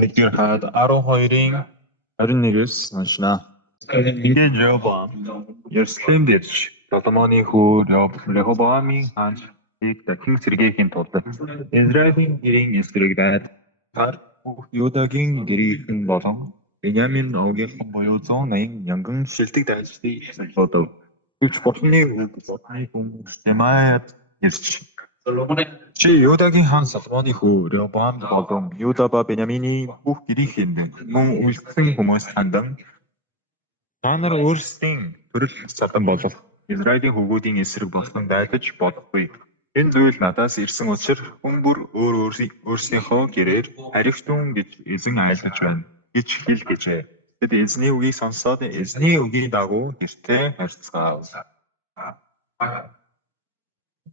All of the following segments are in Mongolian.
Нэгдүгээр хаад 12-ын 21-с уншина. Ингээд Рехобоам Ерслэм дэрж Соломоны хүү Рехобоамын хаанчлалыг дахин сэргээхийн тулд Израилийн гэрийн эсрэг байдлаар бүх Юдагийн гэрийнхэн болон Беньямин овгийнхан буюу 180 мянган шилдэг дайчдыг солиодов. Гэвч Бурханы үг Бурханы хүн Шемаяд ирж чи Юдагийн хаан Соломоны хүү Рехобоамд болон Юда ба Беньяминий бүх гэрийнхэнд мөн үлдсэн хүмүүс хандан та нар өөрсдийн төрөл задан болох Израилийн хүүгүүдийн эсрэг болсон дайдаж болохгүй. Энэ зүйл надаас ирсэн учраас хүн бүр өөрсдийнхөө гэрээр харигтун гэж эзэн айлдаж байна гэж хэлгэжээ. Тэд эзний үгийг сонсоод эзний үгийн дагуу гэртээ харьцгаав.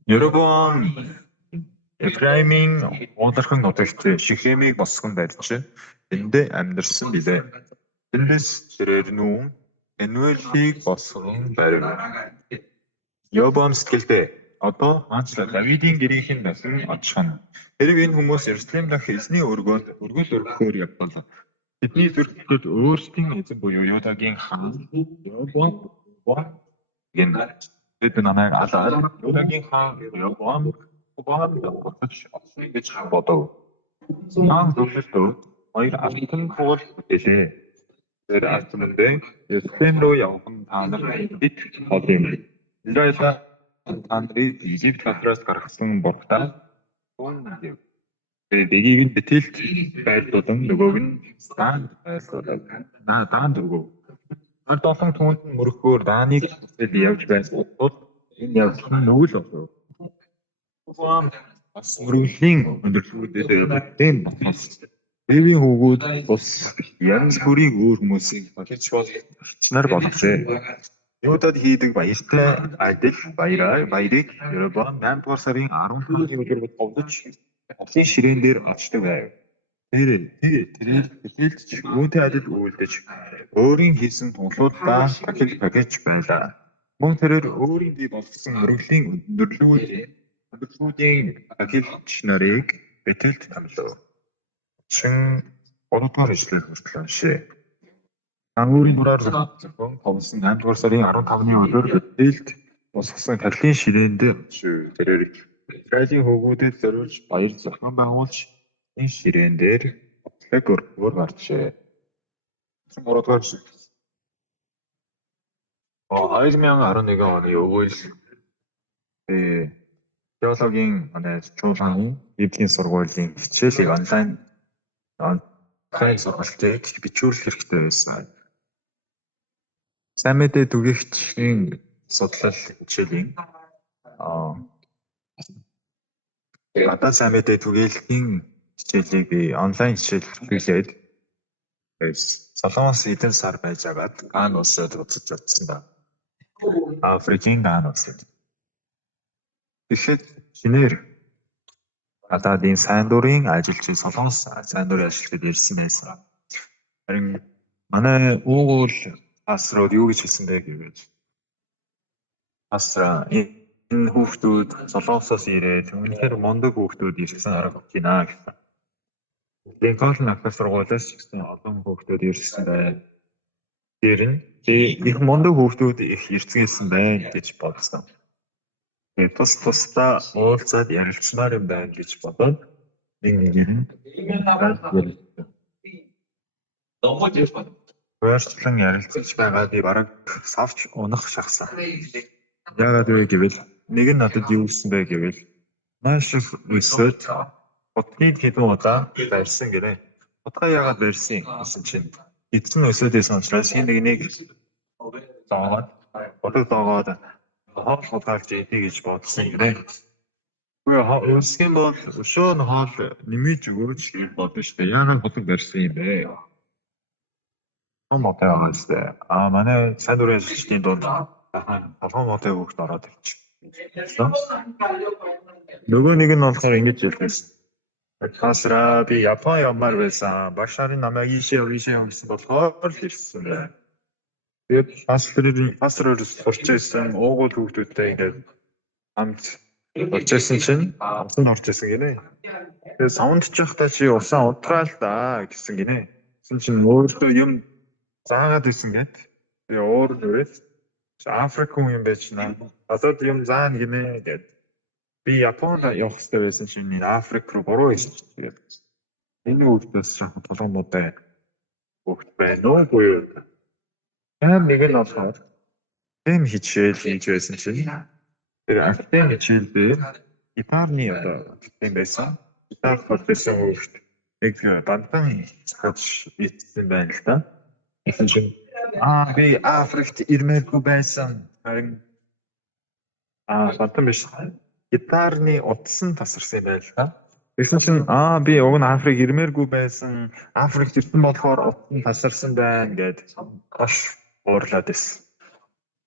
Рехобоам Ефраимын уулархан нутагт Шихемийг босгон барьж тэндээ амьдарсан билээ. Тэндээс тэрээр нүүн Энуэлийг босгон барив. Рехобоам сэтгэлдээ одоо хаанчлал Давидын гэрийнхэн дахин очихно. Хэрэг энэ хүмүүс Ерслэм дахь эзний өргөл өргөхөөр явбал тэдний зүрхлүүд өөрсдийн эзэн буюу Юдагийн хаан Рехобоам гэн бид намайг алаад Юдагийн хаан Рехобоам буцаж олно гэж бодов. Хаан зөвлөлтөөр хоёр алтан хугал бүтээлээ. Тэр алтмандээ Ерслэм рүү явах нь та нар бид бол юм. Израиль та нарыг Египт газраас гаргасан Бурхтаа тун гэв. Дэгийг нь Бэтэлд байрлуулан нөгөөг нь Даанд өгөв. Нар долон түүнд нь мөрөхөөр Дааныг хүсэл явж байсан тул энэ явдал нь нүгэл болов. Бас мөрөглөлийн өндөрлгүүдэд бүтээн болохоос Левийн хүүгүүд бус янз бүрийн өөр хүмүүсийг багч болгочноор болгожээ. Юдад хийдэг баяртай адил баярыг Рехобоам 8 дугаар сарын 15-ны өдөр товлож Хотын ширээн дээр очдог байв. Тэрээр Бэтэлд үүнтэй адил үйлдэж өөрийн хийсэн тунгалуудаа багж байлаа. Мөн тэрээр өөрийн бий болгосон мөрөглөлийн өндөрлгүүдийн багч нарыг Бэтэлд тамлав. 3 дугаар ишлэл хүртэл уншъя. Ангуурын дураар зөвхөн товлсон 8 дугаар сарын 15-ны өдөр Бэтэлд босгосон Халилын ширээнд тэрээр Израилийн хүүгүүдэд зориулж баяр зохион байгуулж энэ ширээн дээр бодлог өргөөр гарчээ. 3 дугаар ишлэл. 2011 оны өвөл теологийн чуулганы Библийн сургуулийн хичээлийг онлайн сургалтыг бичүүлэх хэрэгтэй байсан. Сайн мэдээ түгээгчийн судлал хичээлийн гадаад сайн мэдээ түгээлхийн хичээлийг би онлайн хичээл хийлээд Солонгос эдэн сар байж агаад Ган улсад уцаж явсан ба. Африкийн Ган улсад. Тэгэхэд шинээр гадаадын сайн дурын ажилч Солонгос сайн дурын ажилчид ирсэн байсан. Харин манай уугуул пасторууд юу гэж хэлсэн бэ гэвэл пастор энэ хүүхдүүд Солонгосоос ирээд үнэхээр мундаг хүүхдүүд ирсэн арга байна гэсэн. Линкольн ахлах сургуулиас ч гэсэн олон хүүхдүүд ирсэн байна. Тэр нь их мундаг хүүхдүүд их ирцгээсэн байна гэж бодсон. Тусдаа уулзаад ярилцмаар юм байна гэж бодоод нэг өөрчлөн ярилцаж байгаа би бараг савч унах шахсан. Яагаад вэ гэвэл нэг нь надад юу гэсэн бэ гэвэл маш их өсөд Хотын хэдэн удаа барьсан гэрээ. Хотгоо яагаад барьсан гэсэн чинь эцэн өсөөдөөс учраас нэг зоогоод хоол хулгайлж идэ гэж бодсон гэрээ. Үгүй өсгөн бол өшөө нь хоол нэмэж өгөөч гэж бодсон шүү дээ. Яагаад хотог барьсан юм бэ? Мотой аваастай. Манай сайн дурын ажилчдын дунд толгой мотой хүүхд ороод ирчихсэн. Нөгөө нэг нь болохоор ингэж хэлсэн. Хасра би Япон явмаар байсан. Багш нарын намайг ийшээ явуулсан болохоор л ирсэн байна. Тэгээд пастороор сурч байсан уугуул хүүхдүүдтэй ингээд хамт Орж ирсэн чинь усанд орж ирсэн гинэ. Тэгээ савнд чихтаа чи усаа удраал да гэсэн гинэ. Гэсэн чинь өөртөө юм заагаад ирсэн гэд. Тэгээ өөр нүрээс Африк хүн юм байж наа. Надад юм заана гинэ гэд. Би Японд явах хэрэгтэй байсан чинь Африк руу буруу ирсэн. Тэгээд энэ үгдээс шахах толгомодтой хөвгт байна уу буюу. Нэг нь болохоор тэм хичээл хийж байсан чинь тэр актен хичээлдээ гитарны одоо тийм байсан. Гитар хөлсөн хөвгт нэг бандан цахаж ийдсэн байна л да. Гэсэн чинь би Африкт ирмээргүй байсан. Харин бандан биш. Гитарны утсан тасарсан юм байна л да. Тэгсэн чинь би уг нь Африк ирмээргүй байсан. Африкт ирсэн болохоор утсан тасарсан байна гэд гош уурлаад байсан.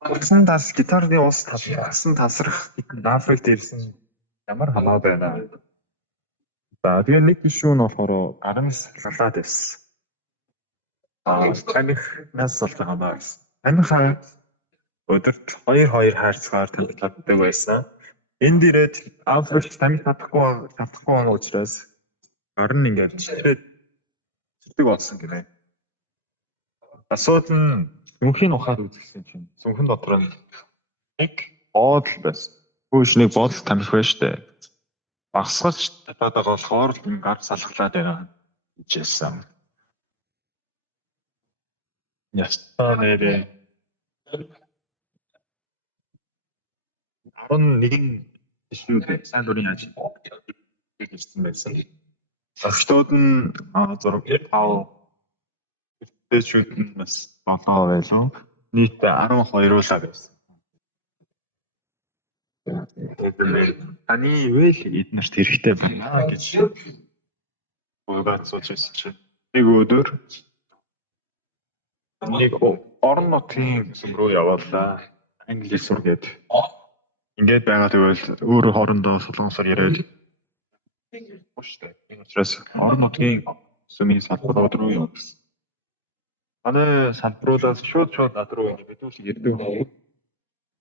Утсан тас гитарны ус тасарсан тасрах Африкт ирсэн ямар хамаа байна. За тэгээ нэг гишүүн болохоор гарын саллаад байсан. Таних нас саллаа хамаа гэсэн. Таних өдөрт 2 хайрцгаар танилцдаг байсан. Энд ирээд Африкт таних чадахгүй учраас гарын ингээд чичдэг болсон гинэ. Асуудал нь зүнхийн ухаад үзсэн чинь зүнхэн дотор нэг бодол байсан. Хөөш нэг бодол тамхи байна штэ. Багсгалж татаад байгаа болохоор гар салхлаад байна гэжсэн. Ястаа нэрээ 11 эсвэл сайн дурын яаж хийсэн байсан. Багштууд нь 6 5 тэжүүд нь бас 7 байлаа. Нийт 12 байсан. Таны ивэл эднэрт хэрэгтэй байна гэж уйлгаад сууж байсан чинь нэг өдөр нэг орон нутгийн сүм рүү яваалаа. Англи сүм гээд ингээд байгаа тэгвэл өөр хоорондоо солонгосоор яриад энэ учраас орон нутгийн сүмийн салбарууд руу явсан. Манай салбаруудаас шууд над руу мэдүүлэг ирдэг хөө.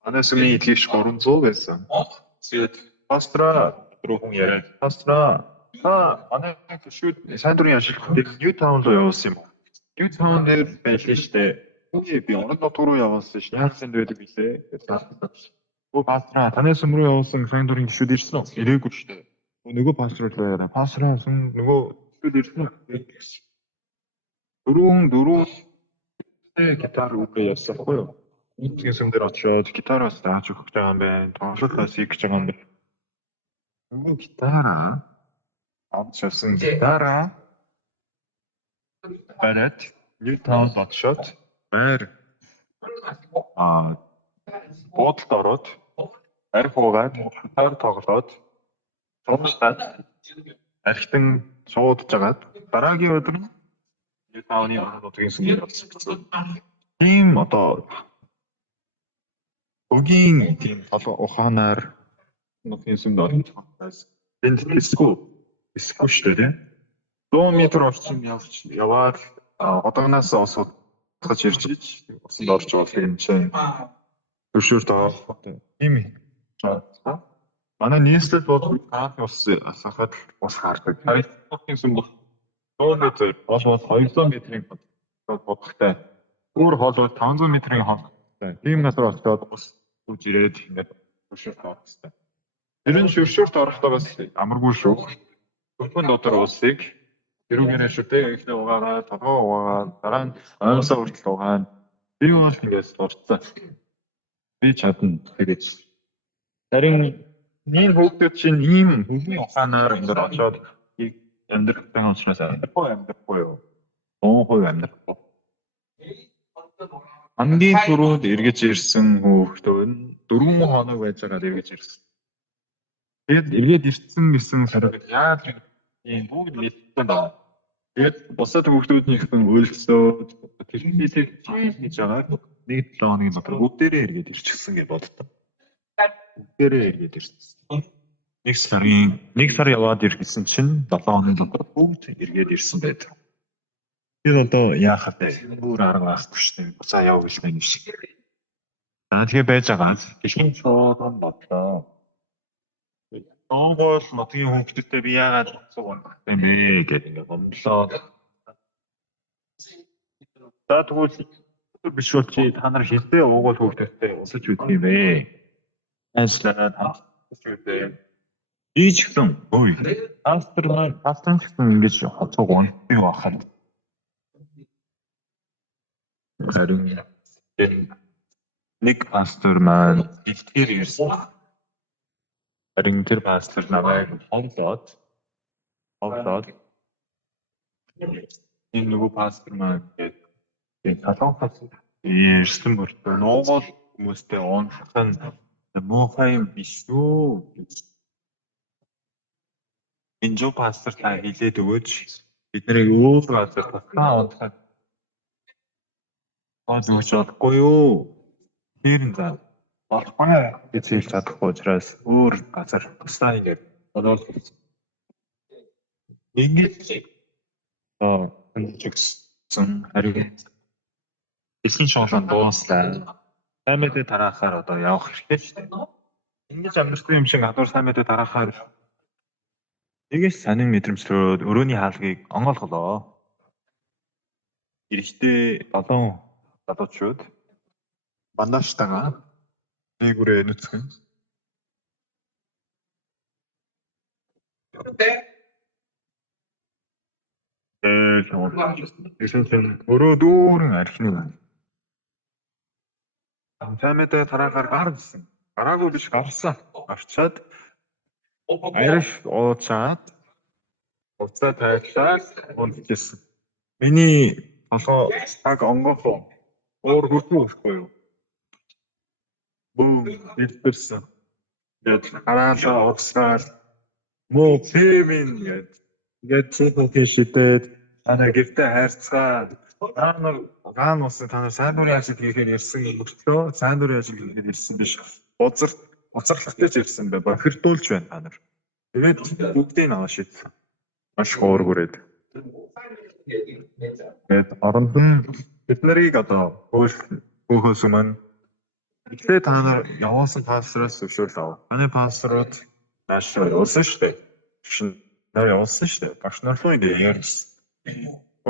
Манай сүмийн итгэгч 300 байсан. Тэгээд пастра руу хүн яриад пастра манай шүүд сайн дурын ажилтнууд Ньютаун руу явуулсан юм. Ньютаун дээр байлээ штэ. Би орон нутг руу явуулсан ш. Яаж зэнд байдаг билээ гэсэн. Пастра таны сүм рүү явуулсан сайн дурын гишүүд ирсэн үү? Ирээгүй штэ. Нөгөө пастра руу яриа. Пастра нөгөө гишүүд ирсэн үү? Дөрөв гитар үгүй яасан хгүй юу? Үтгийн сүм дээр очиод гитараас дааж өгч байгаа юм байна. Тоглолтоос их гэж байгаа юм байна. Нөгөө гитараа авчихсан гитараа бариад Ньютаун очиод байр бодолд ороод арх уугаад гитар тоглоод цуглаад архитан суудж агаад дараагийн өдөр Ньютауны орон нутгийн сүм дээр болсон. Тийм одоо өгийн тийм толгой ухаанаар нутгийн сүмд орж байгаас энд тэсгүй шүү дээ. 100 м орчим яваад одооноос усуудгаж ирж усанд орж байгаа юм чинь төвшөөрт авах тийм манай нийслэл бол кафе ус асахад ус хардаг. Нутгийн сүм бол 100 м болоод 200 м-ийн бодохтой. Өөр хол бол 500 м-ийн холтой. Тийм газар очиод ус үж ирээд ингээд төвшөөрт авах хэрэгтэй. Тэр нь шүршөөрт орохдоо бас амаргүй шүү. Өчигдөр дотор усыг тэрүүгээрээ шүү дээ. Эхлээ угаагаад, толгой угаагаад, дараа нь оймсоо хүртэл угаана. Би бол ингээс дурдсан. Би чадна тэгэж. Харин энэ хүүхдүүд чинь ийм хөвгний ухаанаар ингээд очиод амьдрах байгаа учраас амьдрахгүй юу? 100% амьдрахгүй. Хамгийн түрүүнд эргэж ирсэн хүүхдүүд нь 4 хоног байж байгаад эргэж ирсэн. Тэгээд эргээд ирсэн гэсэн сард яаж ийм бүгд мэдсэн байна. Тэгээд бусад хүүхдүүднийхэн өлсөөд тэрхээсээ хийж байгаа 1-7 хоногийн дотор бүгдээрээ эргээд ирчихсэн гэж боддог. Бүгдээрээ эргээд ирсэн. Нэг сар яваад ирсэн чинь 7 хоногийн дотор бүгд эргээд ирсэн байдаг. Тэгээд одоо яах вэ? Бүр арга байхгүй шүү дээ. Буцаа яв гэж байна шиг. Тэгээ байж байгаа. Дэлхийн цоодон бодлоо. Монгол нутгийн хүүхдүүдтэй би яагаад асуух юм бэ гэдэг ингээд гомдлоо. За тэгвэл биш бол чи та нар хинтээ Монгол хүүхдүүдтэй усаж үзэх юм бэ? Ажлаад хамтдаж үзээ. Би ч гэсэн ой. Пастор гэсэн ингэж хоцог унтдаг байхад. Харин нэг пастор маань итгэр ирсэн. Харин тэр пастор намайг хонлоод энэ нөгөө пастор маань тэгээд салонхаас ирсэн мөртөө Монгол хүмүүстэй унтах нь муухай юм биш үү гэж энэ жоо пастор та хэлээд өгөөч бид нарыг өөр газар тасаа унтахад өгч чадахгүй юу? Тэр нь заа болохгүй гэж хэлж чадахгүй учраас өөр газар тасаа ингээд бодвол ингэж хөндөжсөн харин эсийн шоолон дууслаа. Саймэдэ тараахаар одоо явах хэрэгтэй шүү дээ. Ингэж амьдрсан юм шиг гадуур саймэдэ тараахаар нэгээс санин мэдрэмжлүүд өрөөний хаалгыг онгойлголоо. Ирэхдээ 7 залуучууд бандаштайгаа нэгүрээ нүцгэн. Өрөө дүүрэн архины байна. Саймэдэ тараахаар гарсан. Гараагүй биш гарсан. Гарчаад арх уучаад уцаа тайлаад унтчихсан. Миний толгой цаг онгоохоо уур хүрхгүй юу? Бүү илэрсэн. Тэгээд хараалаа уцаад муу пэмин гээд цэцэг шидэд ана гэртээ хайрцгаа гаан усан та нар сайн дурын ажил хийхээр ирсэн мөртлөө сайн дурын ажил хийхээр ирсэн биш. Уцарлагтай ч ирсэн бай. Бохирдуулж байна та нар. Тэгээд бүгдийг аваа шийдсэн. Маш хөөргөрөөд. Тэгээд оронд нь бид нарыг одоо хөөхөөс өмнө ихтэй та нар явуулсан пастораас зөвшөөрөл ав. Таны пасторууд нааш явуулсан шүү дээ. Нар явуулсан шүү дээ. Багш нар руу ингэ ярьсан.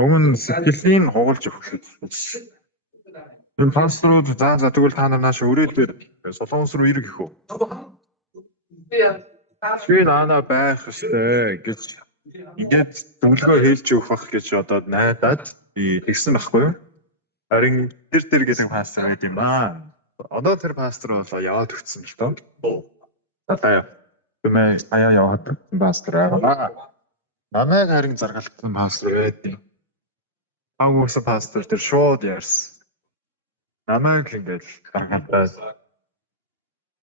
Өмнө сэтгэлийн хугалж өгөх. Энэ пасторууд за тэгвэл та нар нааш өрөөдөр Солонгос руу ирэх гэх үү? Би наана байх штэ гэж ингээд зөвлөгөө хэлж өгөх бах гэж одоо найдаад би тэгсэн байхгүй юу? Харин тэр гэдэг пастор байт юм ба. Одоо тэр пастор бол яваад өгсөн л доо. За Тэмээ аяа яваад пастор аа. Намайг харин заргалтсан пастор байдیں۔ Агуулсан пастор тэр шууд ярьсан. Намайг ингэж заргалтаад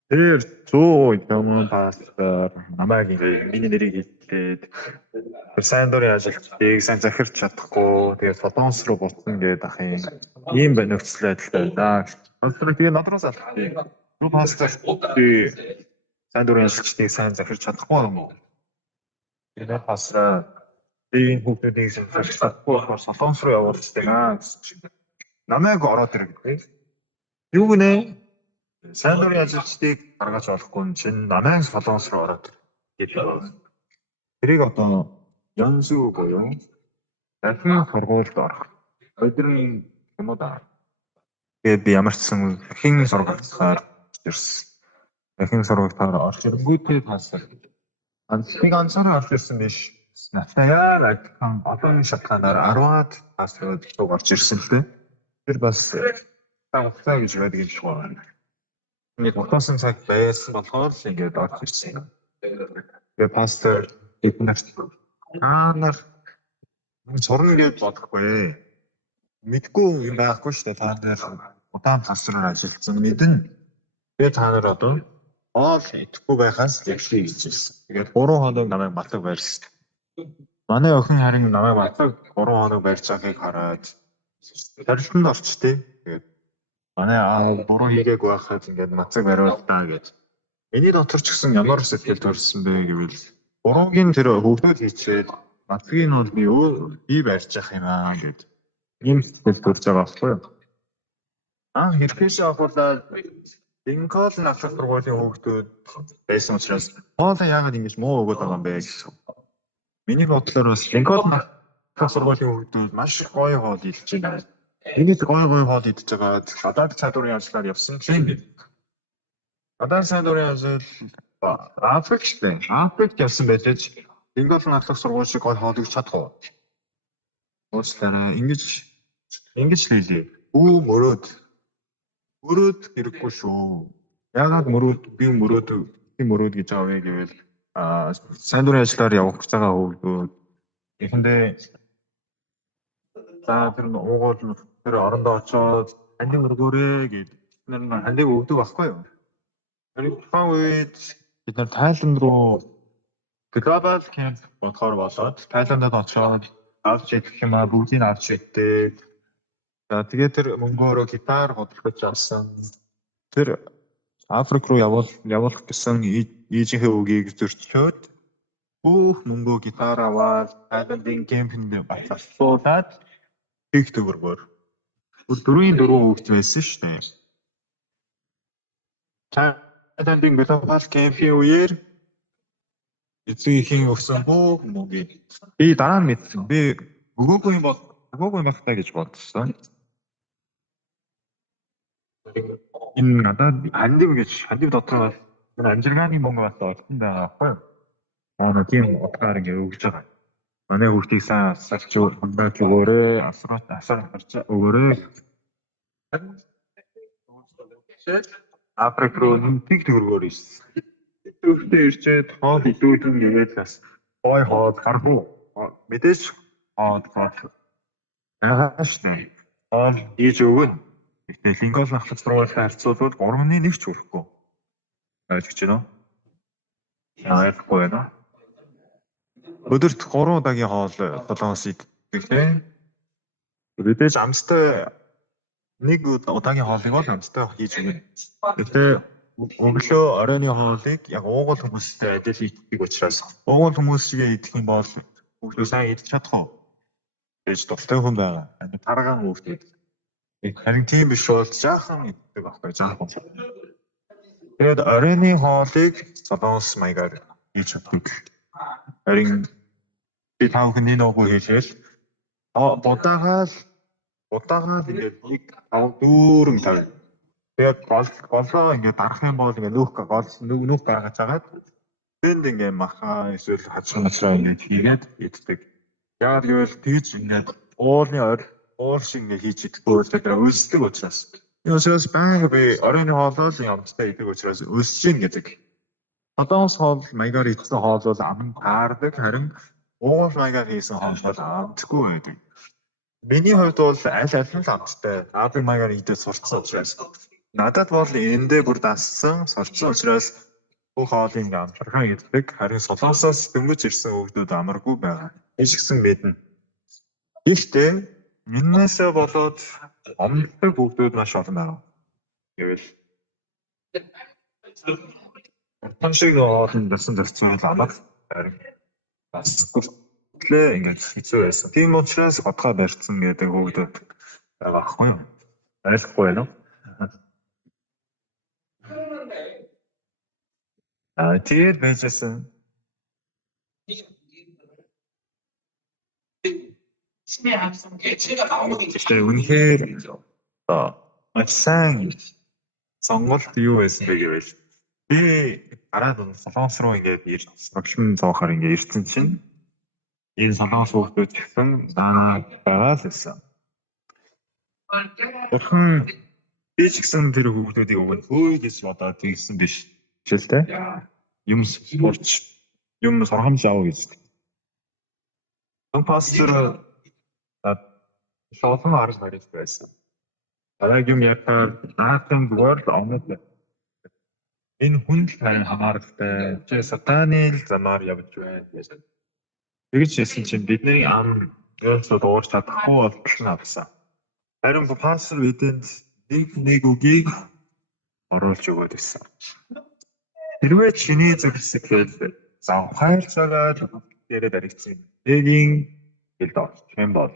тэр 100 юм пастор намайг ингэ миний нэрийг хэлээд тэр сайн дурын ажилтныг сайн захирч чадахгүй тэгээд Солонгос руу буцсан гэдэг ах юм байна нөхцөл байдалтай да. Пастор тэгээд надраас алхав. Юу пастор би сайн дурын ажилтныг сайн захирч чадахгүй юм уу? Энэ пастор энэ хүүхдүүдийг захирч чадахгүй болохоор Солонгос руу явуулчихсан аа. Намайг ороод ирэх. Юу гэнэ? Сайн дурын ажилчдыг гаргаж олохгүй юм чинь намайг Солонгос руу ороод гэдэг. Тэрийг одоо Янзу буюу дахин сургуульд орох. Өдрийн юм уу да. Тэгээд би ямар ч сан хэн сургалтаар ирсэн. Дахин сургалтаар орж ирэнгүүтээ пастор. Би ганцаараа орж ирсэн биш. Натаяа одоо шатханаар 10-аад пасторууд орж ирсэн л дээ. Тэр бас хугацаа гэж байдаг юм шиг байна. Ингээд утсан цаг байсан болохоор л ингээд орж ирсэн. Тэгээ пастор эднэрт нар сурна гэж бодохгүй. Мэдгүй юм байхгүй шүү дээ. Та нар удаан пастораар ажилласан мэднэ. Тэгээ та нар одоо итгэхгүй байхаас дэвшээ гэж хэлсэн. Тэгээд 3 хоног намайг батлаг барьсан. Манай охин харин намайг батлаг 3 хоног барьж байгааг хараад тарилтанд орчтой. Тэгээд манай аав буруу хийгээгүй байхад ингээд мацаг бариул таа гэж. Эний дотор ч гэсэн ямар сэтгэл төрсөн бэ гэвэл буруугийн тэр хөвгүүд хийчээд мацгийг нь бол би барьж явах юм аа гэж. Ийм сэтгэл төрж байгаа байхгүй юу? Хэрэгээс авахулаад Линкольн ахлах сургуулийн хүүхдүүд байсан учраас хоолой яагаад ингэж муу өгöd байгаа юм бэ гэсэн. Миний бодлоор бас Линкольн ахлах сургуулийн хүүхдүүд маш их гоё хоол идэж байна. Ингэж гоё хоол идэж байгаад гадаад чадварын ажлаар явсан юм бэ. Гадаад чадварын ажил Африктэй. Африкт явсан байж Линкольн ахлах сургууль шиг гоё хоол идэж чадах уу? Уучлаарай. Ингэж л хэлээ. Мөрөөд хэрэггүй шүү. Яагаад би мөрөөд гэж байгаа вэ гэвэл сайн дурын ажлаар явах гэж байгаа хүүхдүүд эхэндээ за тэр уугуул тэр орондоо очоод хандив өргөөрэй гэж бид нар хандив өгдөг байхгүй юу? Тэр тухайн үед бид нар Тайланд руу глобал кемп бодохоор болоод Тайландд очоод авч идэх юм аа бүгдийг авч иддэг. За тэгээд тэр мөнгөөрөө гитар хөдөлгөж авсан. Тэр Африк руу явуулах гэсэн ээжийнхээ үгийг зөрчөөд бүх мөнгөө гитар аваад Тайландын кемпэнд батлуулаад их төгрөгөөр 4 хүүхэд байсан шүү дээ. Тайландын глобал кемпийн үеэр эцгийн өгсөн бүх мөнгөийг би дараа нь мэдсэн. Би өгөөгүй байх таа гэж бодсон. Энэ надад хандив дотор энэ амжиргааны мөнгө бас олсон байгаа байхгүй юу? Тийм утгаар ингэ өгж байгаа. Манай хүүхдийг сайн асарч өгөөрэй, асар гарч өгөөрэй. Африк руу нэг төгрөгөөр ирсэн. Төвхтөө ирчээд хоол идүүлэн тэгээд бас гой хоол харгуу. Мэдээж хоол яагааш вэ? Хоол хийж өгнө. Гэхдээ Линкольн ахлах сургуультай харьцуулбал 3-1 ч хүрэхгүй. Ойлгож байна уу? Ойлгохгүй байна. Өдөрт 3 удаагийн хоол солонгос иддэг тийм. Мэдээж амстай нэг удаагийн хоолыг бол амстай хийж өгнө. Гэхдээ өглөө оройны хоолыг яг уугуул хүмүүстэй адил иддэг учраас уугуул хүмүүс шиг идэх юм бол хүүхдүүд сайн идэж чадах уу? Гэж дуртай хүн байгаа. Таргаан хүүхдүүд. Харин тийм биш бол жаахан иддэг байхгүй жаахан. Тэгээд оройны хоолыг солонгос маягаар хийж өгдөг. Харин би тав хүний ногоо хийлгээл будаагаал ингээд нэг 5-4 тав. Тэгээд голоо ингээд дарах юм бол ингээд нүүх гаргаж агаад тэнд ингээд маха эсвэл хачраа ингээд хийгээд иддэг. Яг гэвэл тийж ингээд уулын уур шиг ингээд хийж идэхгүй тэгээд өлсдөг учраас. Энэ учраас байнга би оройны хоолоо л амттай идэг учраас өлсөж гэдэг. Солонгос хоол маягаар идсэн хоол бол ам таардаг харин уугуул маягаар хийсэн хоол бол амтгүй байдаг. Миний хувьд бол аль нь л амттай. Африк маягаар идэж сурцсан учраас надад бол эндээ бүр дассан сурцсан учраас бүх хоолыг амтархаа иддэг. Харин солонгосоос дөнгөж ирсэн хүүхдүүд амаргүй байгаа. Энд гисэн мэднэ. Гэхдээ энээсээ болоод амттай хүүхдүүд маш олон байгаа. Гэвэл тань шиг олон дасан зарцсан амаг харин бас лээ ингэж хэцүү байсан. Тийм учраас бодгоо барьцсан гэдэг хүүхдүүд байгаа байхгүй юу? Ойлгохгүй байна уу? Тэгээд байжсэн. Гэхдээ үнэхээр маш сайн сонголт юу байсан бэ гэвэл би гараад солонгос руу ингээд ирж сургалтын цаахаар ингээд ирсэн чинь энэ солонгос хүүхдүүд гэсэн даанаа байгаа л байсан. Бурхан би ч гэсэн тэр хүүхдүүдийг өгөн хөөе гэж бодоод тэгсэн биш ч л тэ. Юм сургамж аваа гэж. Пастор шоолон арга барьж байсан. Дараагийн ятаар наатан зүгээр л онод энэ хүнд тань хамааралтай чи сатаны замаар явж байна гэсэн. Тэгж хэлсэн чинь бидний ам өөрсдөө дуурч чадахгүй болтол авсан. Харин пастор бидэнд нэг үгийг оруулж өгöd байсан. Хэрвээ чиний зүрх сэтгэл завхайлцаагаад яриад аригдсан. Эгийн хэлд орч юм бол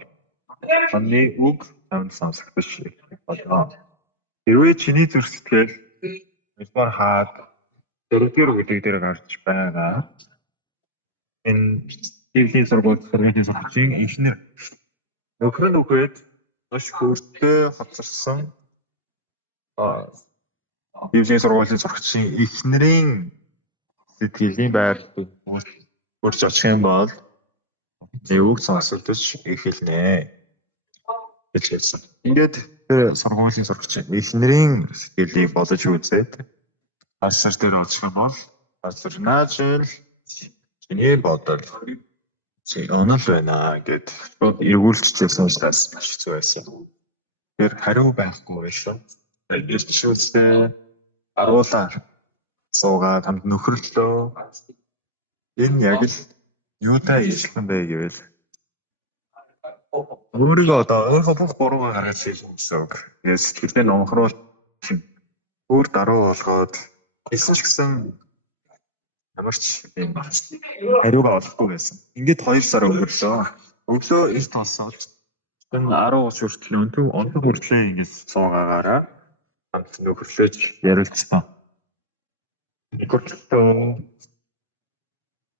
Таны үг танд сонсогдож болно. Хэрвээ чиний зүрх сэтгэл Эсвэр хаад дөрөвдүгээр үеиг дээр гарч байгаа. Энэ ТВ сургуулийн сургуулийн инженер нөхөр нөхөд маш хөртөө хоцорсон ТВ сургуулийн сургуулийн инженерийн сэтгэлийн байр хурж очих юм бол зөвөг сонсогдож эхэлнэ гэж хэлсэн. Ингээд тэр сургуулийн сургуулийн инженерийн сэтгэлийг бодож үзээд асар дээр очих юм бол асар наажил чиний бодол онол байна гэд эргүүлчихсэн учраас маш хэцүү байсан. Тэр хариу байхгүй байсан. Ирчүүлсээ аруулаа суугаад хамт нөхөрлөө. Энэ яг л юутай ижилхэн бэ гэвэл өөрийгөө одоо өөрийнхөө бүх буруугаа гаргаж хэлнэ гэсэн үг. Тэгээд сэтгэлдээ номхруулж өөр даруй болгоод хэлсэн ч гэсэн ямар ч юм хариугаа олохгүй байсан. Ингээд 2 сар өнгөрлөө. Өглөө эрт болсон. Хэн 10 хүртэл онцгой хүртлээ ингэж суугаагаараа хамт нөхөрлөж ярилцсан. Никотлоо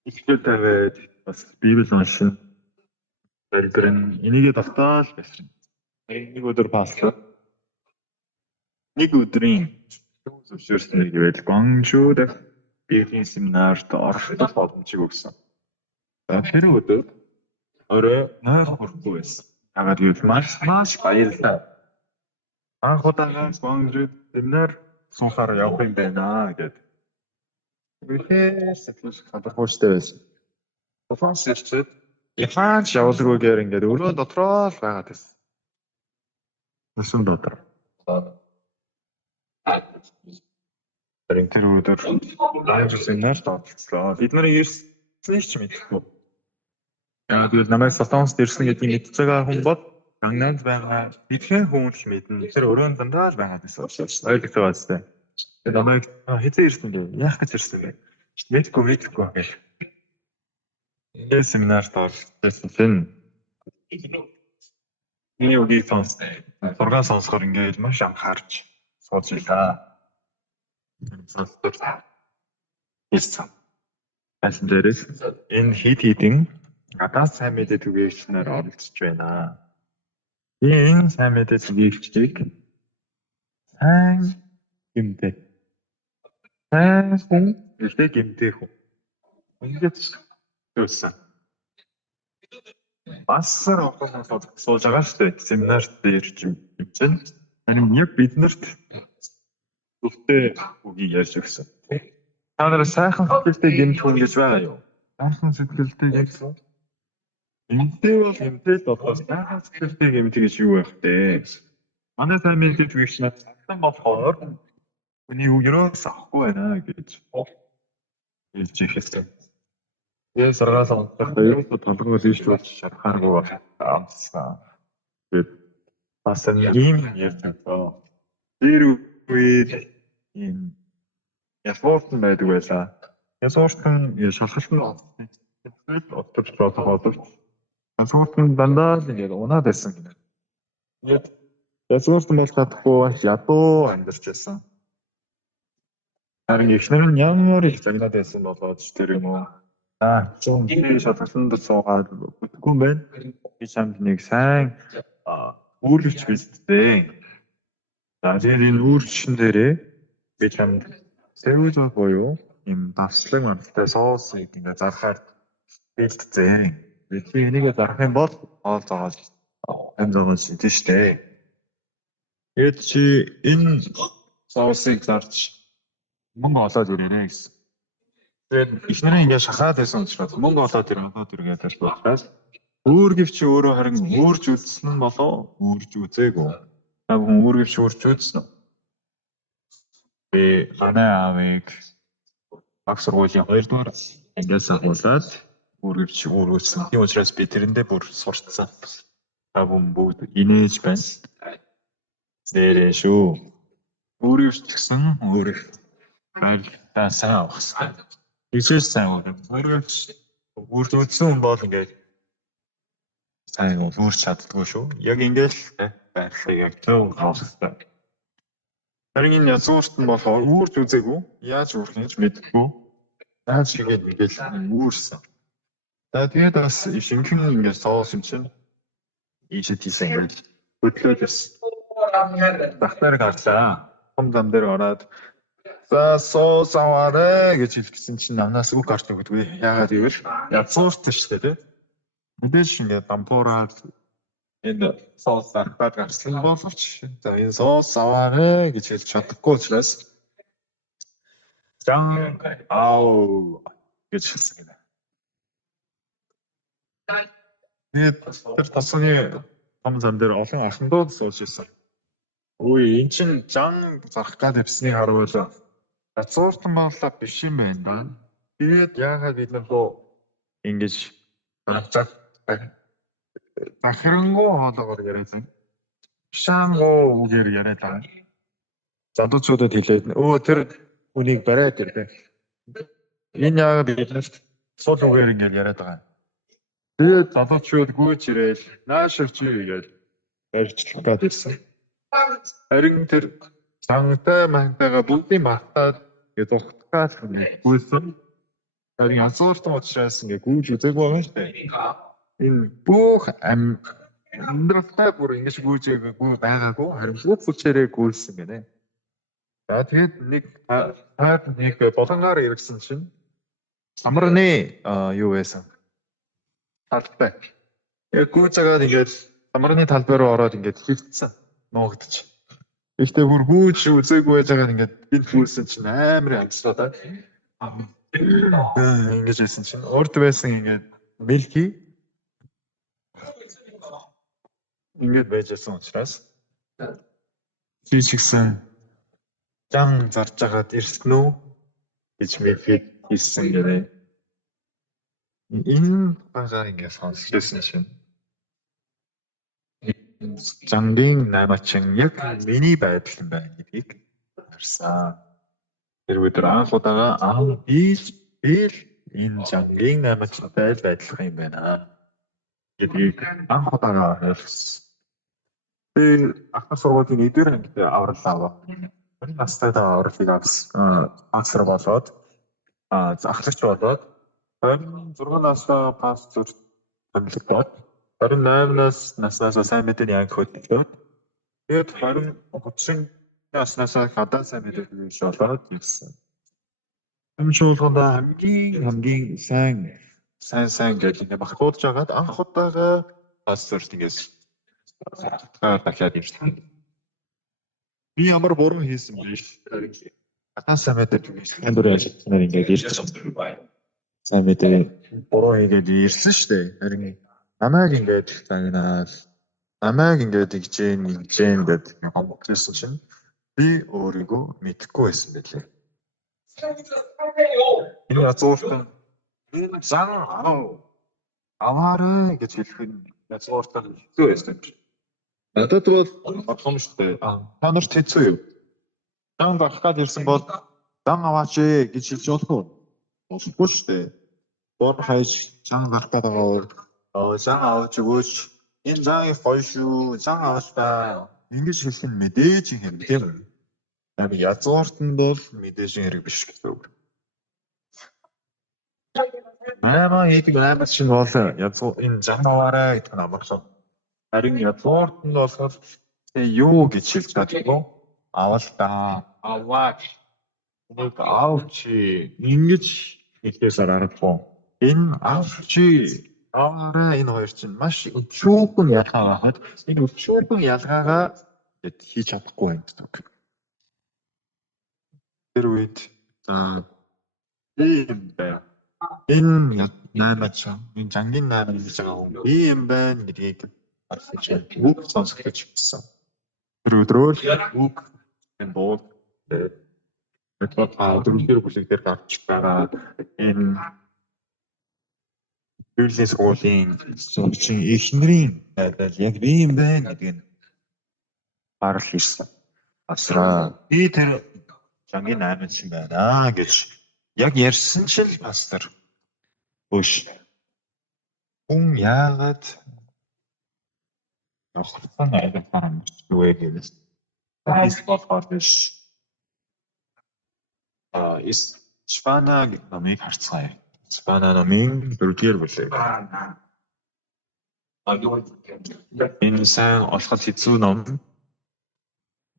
ихтэй тавиад бас библ уншин.Элбэрэн энийгээ тогтоол гэсэн. Нэг өдөр пастор нэг өдрийн зөвшөөрснээр гэвэл Гуанчжоу дахь библийн семинарт орох боломжийг өгсөн. Тэр өдөр орой 9 хүртэл байсан. Ягаад гэвэл маш баярлалаа. Анх удаага Гуанчжоуд семинар суухаар явах юм байна гэдэг. Үнэхээр сэтгэл хадгалахтай байсан. Франс ирчээд яхаач явуулгүйгээр ингээд өрөө дотроо л байгаад байсан. Өсөн дотор. Тэр өдөр лайв семинарт оролцлоо. Бид нарыг ирсэн ч мэдэхгүй. Яг л намайг Солонгост ирсэн гэдгийг мэдж байгаа хүн бол Гангнамд байгаа бидхэн хүн л мэднэ. Тэр өрөөнд дандаа л байгаад байсан. Ойлгож байгаа зү. Тэгээд намайг хэзээ ирсэн бэ? Яах гэж ирсэн бэ? Мэдгүй гэж. Энэ семинарт оролцсон. Энэ үгийг сонссон. Сургаан сонсохоор ингээд маш анхаарч сууж илаа. Сонсдог. Асан дээрээс энэ хидэн гадаад сайн мэдээ түгээгчнээр оролцож байна. Энэ сайн мэдээ түгээгчдийг сайн гэмтэй. Сайн ихтэй гэмтэй хүн. Ингээд төсөн. Бассар олон сууж байгаа шүү дээ. Семинарт дээр чинь. Харин яг биднэрт үлдээ үгийг ярьж өгсөн. Та нараа сайхан сэтгэлтэй гэмт хүн гэж байгаа юу? Сайхан сэтгэлтэй гэсэн. Эмтэй бол эмтэй л болохоос сайхан сэтгэлтэй гэмт гэж юу байх вэ? Манай сайн мэдээ түгээгч нар цагдаа болохоор хүний үг ерөөс авахгүй байна гэж хэлж ирсэн. Энэ сургаал сонсох ерөөсөө толгой лийж болж чадхааргүй амссан. Тэгээд бас ийм ярьсан. Тэр үед ийм ясууртан байдаг байлаа. Ясууртан шалгалтанд отож бодож ясууртан дандаа л ингээд унаад байсан гэнэ. Тэгээд ясууртан болж чадахгүй ядуу амьдарч байсан. Харин ихнэр нь ямар их загнаад байсан болоод тэр юм уу? Чон шалгалтанд суугаад бүтггүй байна. Би чамд нэг сайн үүрэгч бэлтдээ. Тэгээд энэ үүрэгчэн дээрээ би чамд сэвүүл буюу юм давслаг мандалтай соус ингээд зархаар бэлтцээ. Би энийг зарах юм бол оол зоогоол амжоогоол шидэж штэ. Тэгээд чи энэ соусыг зарч мөнгө олоод ирээрэй гэсэн. Тэгээд ихнэрээ ингээд шахаад байсан учраас мөнгө олоод иргээд болохоос үүргэвч өөрөө харин үүрж үзсэн нь болоо үүрж үзээгүй. Та бүхэн үүргэвч үүрж үзсэн үү? Би манай аавыг баг сургуулийн 2 дугаар ангиас агуулад үүргэвч үүргэсэн. Тийм учраас би тэрэндээ бүр сурцсан. Та бүхэн бүгд инээж байна. Нэрээ шүү. Үүргэвч гэсэн өөрөөр байлтаа сайн авахсан. Тэгжээс сайн үүргэвч үүрж үзсэн хүн бол ингээд сайн өөрч чаддгүй шүү. Яг ингээд байрлалыг яг зөв авах хэрэгтэй. Харин энэ язгуурт нь болохоор үүрж үзээгүй. Яаж үүрх нь ч мэдэхгүй. Яаж хийгээд ингээл үүрсэн. За тэгээд бас шинхэн ингээд соос юм чинь ийшээ тийсэн ингээд хөдлөөд ирсэн. Багтаар гарлаа. Том зам дээр ороод за соос аваарэ гэж хэлсэн чинь намнаас үг гарч өгдөггүй. Яагаад гэвэл язгуурт шүү дээ. Мэдээж ингээд дампуураад энэ соос аваад гарсан боловч за энэ соос аваарэ гэж хэлж чадахгүй учраас зан аав гэж хэлсэн гэнэ. Тэгээд тэр тасны том зам дээр олон ахмадууд сууж ирсэн. Үй эн чин зан зарах гад явсныг харуул язгууртан боллоо биш юм байна да. Тэгээд яагаад бид нар ингэж захирангуу хоолоогоор яриад байна. Шаангуу үгээр яриад байгаа. Задуучуудад хэлээд тэр үнийг бариад ирлээ. Энэ яг биднэрт сул үгээр ингэж яриад байгаа. Тэгээд задуучууд гүйж ирээл нааширч игээл барьчлах гад ирсэн. Харин тэр зантай мантайгаа бүгдийн багтаад гэж зогтгаас гүйсэн. Харин язгууртан учраас ингээ гүйж үзээгүй байгаа шүү дээ. Энэ бүх амьдралтай бүр ингэж гүйжээгүй байгаагүй харин бүх хүчээрээ гүйсэн гэнэ. За тэгээд нэг болонгаар иргсэн чинь самарны юу байсан? Талбай. Яг гүйжээгээд ингээд самарны талбай руу ороод ингээд хөвцсөн. Нуугдчих. Ихтэй бүр гүйж үзээгүй байж байгаа ингээд энэ гүйсэн чинь амар амсраад ингэж хэлсэн чинь урд байсан ингээд мэлхий ингэж байжсэн учраас чи чигсэн зан зарж агаад ирсэн үү гэж мэлхий хэлсэн гэнэ. Энэ багаа ингэж сонсчихсэн чинь Жангийн наймаачин яг миний байдал юм байна гэдгийг харсан. Тэр өдөр анх удаага би л энэ Жангийн наймаачтай байдлах юм байна гэдгийг анх удаага харсан. Би ахмад сургуулийн эдгээр ангид авралаа. Тэр настайдаа авралыг авсан болоод ахлагч болоод 26 настай пас зүрх томилогдоод 28 наснаас сайн мэдээ яг хөдлөөд тэгээд 30 наснаас гадаа сайн мэдээ хийж болоод ирсэн. Амжуулганд хамгийн сайн гэж ингэ багтуулж агаад анх удаага бас зүрх ингэж дахиад ирсэн. Би ямар буруу хийсэн биш. Гадаа сайн мэдээ хийж хандуураа ажиллахнаар ингэж ирсэн. Сайн мэдээ буруу хийгээд ирсэн шүү дээ. Харин намайг ингэж загнаал намайг ингэж игжээн гэдэг бодсон чинь би өөрийгөө мэдэхгүй байсан байлээ. Энэ язгууртан энэ зан аваарэ гэж хэлэх нь язгууртан хэцүү байсан юм. Надад бол бодсон шүү дээ. Та нарт хэцүү юу? Зан гарах гад ирсэн бол зан аваач гэж хэлж болох уу? Болохгүй шүү дээ. Бор хайж зан гарах гад байгаа зан авч өгөөч. Энэ зан их гоё шүү. Зан аваач та. Ингэж хэлэх нь мэдээж юм тийм үү? Яг язгууртан бол мэдээж хэрэг биш гэсэн үг. Наймаач чинь бол энэ зан аваарай гэдэг нь амарсан. Харин язгууртан болохоор юу гэж хэлж чаддгүй. Авал та. Аваач. Нэг авч ингэж хэлээс аргагүй. Энэ авч аваарай энэ хоёр чинь маш өчүүхэн ялгаа байхад энэ өчүүхэн ялгаагаа хийж чадахгүй байна гэдэг. Тэр үед ийм байна. Энэ наймаач энэ Жангийн наймаа гэж байгаа хүн ийм байна гэдгийг үг сонсох гэж хэлсэн. Тэр өдрөө үг энэ бод өдрөөр бүлэг дээр гарч байгаа энэ Библийн сургуулийн сурчин эхнэрийн байдал яг ийм байна гэдэг нь гарал ирсэн. Асраа би тэр Жангийн наймаач юм байна гэж яг ярьсан ч л пастор өш хүн яагаад явахсан айдахаар амжгүй вэ гэж хэлж болохоор биш. Испани номыг харцгаая. Испани номын 4-р бүлэг. Энэ сайн олоход хэцүү ном.